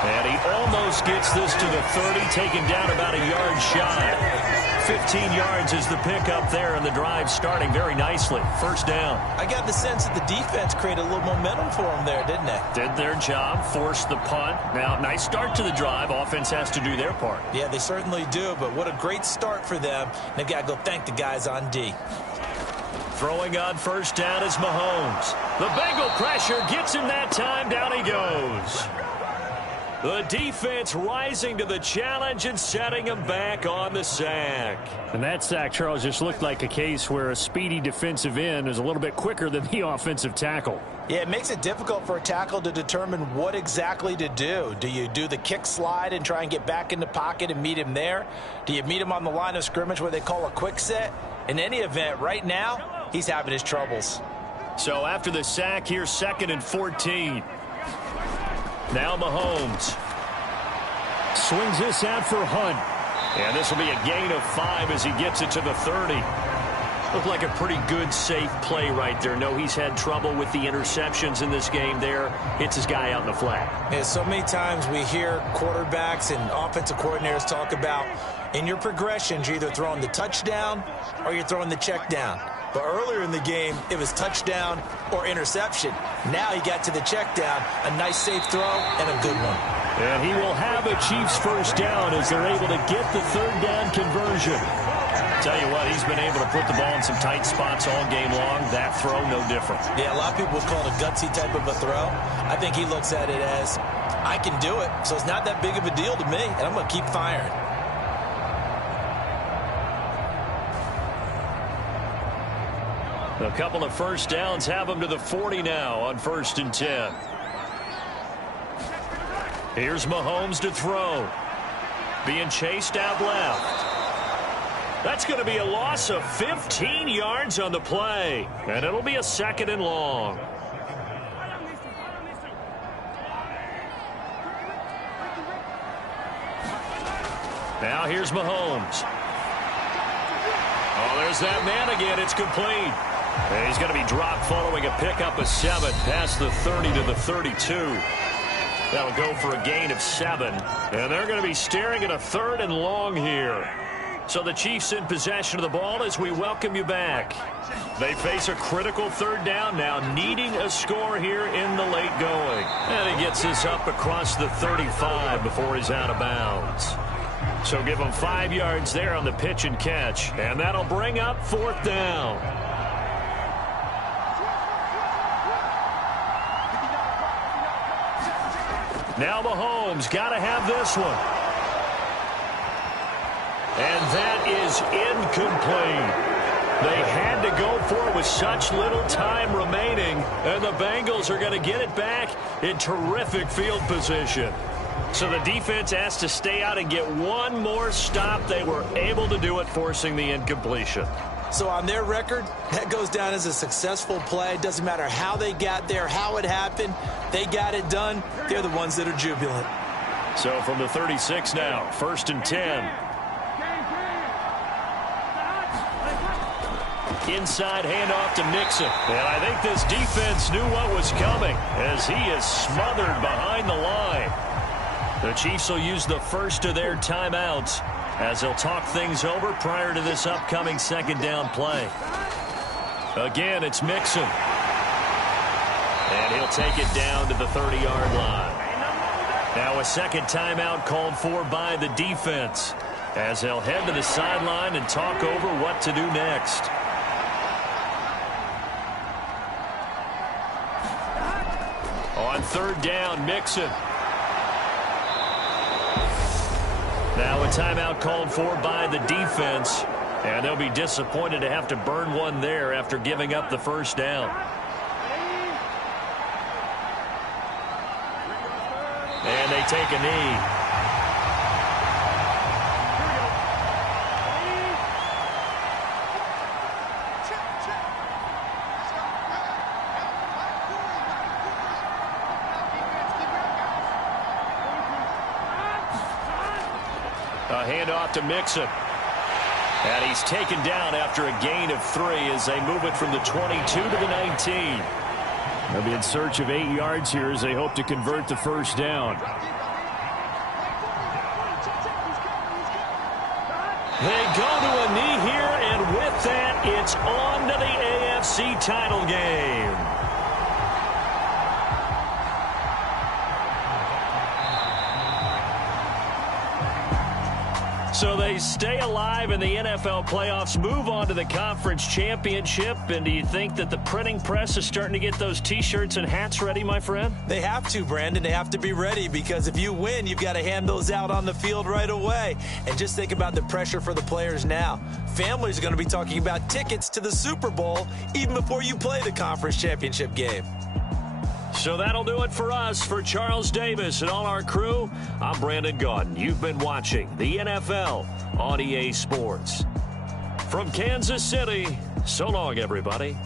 And he almost gets this to the 30, taken down about a yard shy. 15 yards is the pickup there, and the drive starting very nicely. 1st down. I got the sense that the defense created a little momentum for them there, didn't they? Did their job, forced the punt. Now, nice start to the drive. Offense has to do their part. Yeah, they certainly do, but what a great start for them. They've got to go thank the guys on D. Throwing on 1st down is Mahomes. The Bengal pressure gets him that time. Down he goes. The defense rising to the challenge and setting him back on the sack. And that sack, Charles, just looked like a case where a speedy defensive end is a little bit quicker than the offensive tackle. Yeah, it makes it difficult for a tackle to determine what exactly to do. Do you do the kick slide and try and get back in the pocket and meet him there? Do you meet him on the line of scrimmage where they call a quick set? In any event, right now, he's having his troubles. So after the sack, here's 2nd and 14. Now Mahomes swings this out for Hunt. And this will be a gain of 5 as he gets it to the 30. Looked like a pretty good, safe play right there. No, he's had trouble with the interceptions in this game there. Hits his guy out in the flat. Yeah, so many times we hear quarterbacks and offensive coordinators talk about in your progressions, you're either throwing the touchdown or you're throwing the check down. But earlier in the game, it was touchdown or interception. Now he got to the check down, a nice safe throw, and a good one. And he will have a Chiefs 1st down as they're able to get the 3rd down conversion. Tell you what, he's been able to put the ball in some tight spots all game long. That throw, no different. Yeah, a lot of people would call it a gutsy type of a throw. I think he looks at it as, I can do it, so it's not that big of a deal to me, and I'm going to keep firing. A couple of 1st downs have him to the 40 now on 1st and 10. Here's Mahomes to throw. Being chased out left. That's going to be a loss of 15 yards on the play. And it'll be a 2nd and long. Now here's Mahomes. Oh, there's that man again. It's complete. And he's going to be dropped following a pickup of 7 past the 30 to the 32. That'll go for a gain of 7. And they're going to be staring at a 3rd and long here. So the Chiefs in possession of the ball as we welcome you back. They face a critical third down now, needing a score here in the late going. And he gets this up across the 35 before he's out of bounds. So give him 5 yards there on the pitch and catch, and that'll bring up 4th down. Now Mahomes got to have this one. And that is incomplete. They had to go for it with such little time remaining, and the Bengals are going to get it back in terrific field position. So the defense has to stay out and get one more stop. They were able to do it, forcing the incompletion. So on their record, that goes down as a successful play. It doesn't matter how they got there, how it happened. They got it done. They're the ones that are jubilant. So from the 36 now, 1st and 10. Inside handoff to Mixon. And I think this defense knew what was coming as he is smothered behind the line. The Chiefs will use the first of their timeouts as they'll talk things over prior to this upcoming 2nd down play. Again, it's Mixon. And he'll take it down to the 30-yard line. Now a 2nd timeout called for by the defense as they'll head to the sideline and talk over what to do next. On 3rd down, Mixon. Now a timeout called for by the defense, and they'll be disappointed to have to burn one there after giving up the 1st down. And they take a knee. A handoff to Mixon. And he's taken down after a gain of 3 as they move it from the 22 to the 19. They'll be in search of 8 yards here as they hope to convert the 1st down. They go to a knee here, and with that, it's on to the AFC title game. So they stay alive in the NFL playoffs, move on to the conference championship. And do you think that the printing press is starting to get those T-shirts and hats ready, my friend? They have to, Brandon. They have to be ready because if you win, you've got to hand those out on the field right away. And just think about the pressure for the players now. Families are going to be talking about tickets to the Super Bowl even before you play the conference championship game. So that'll do it for us. For Charles Davis and all our crew, I'm Brandon Gaudin. You've been watching the NFL on EA Sports. From Kansas City, so long, everybody.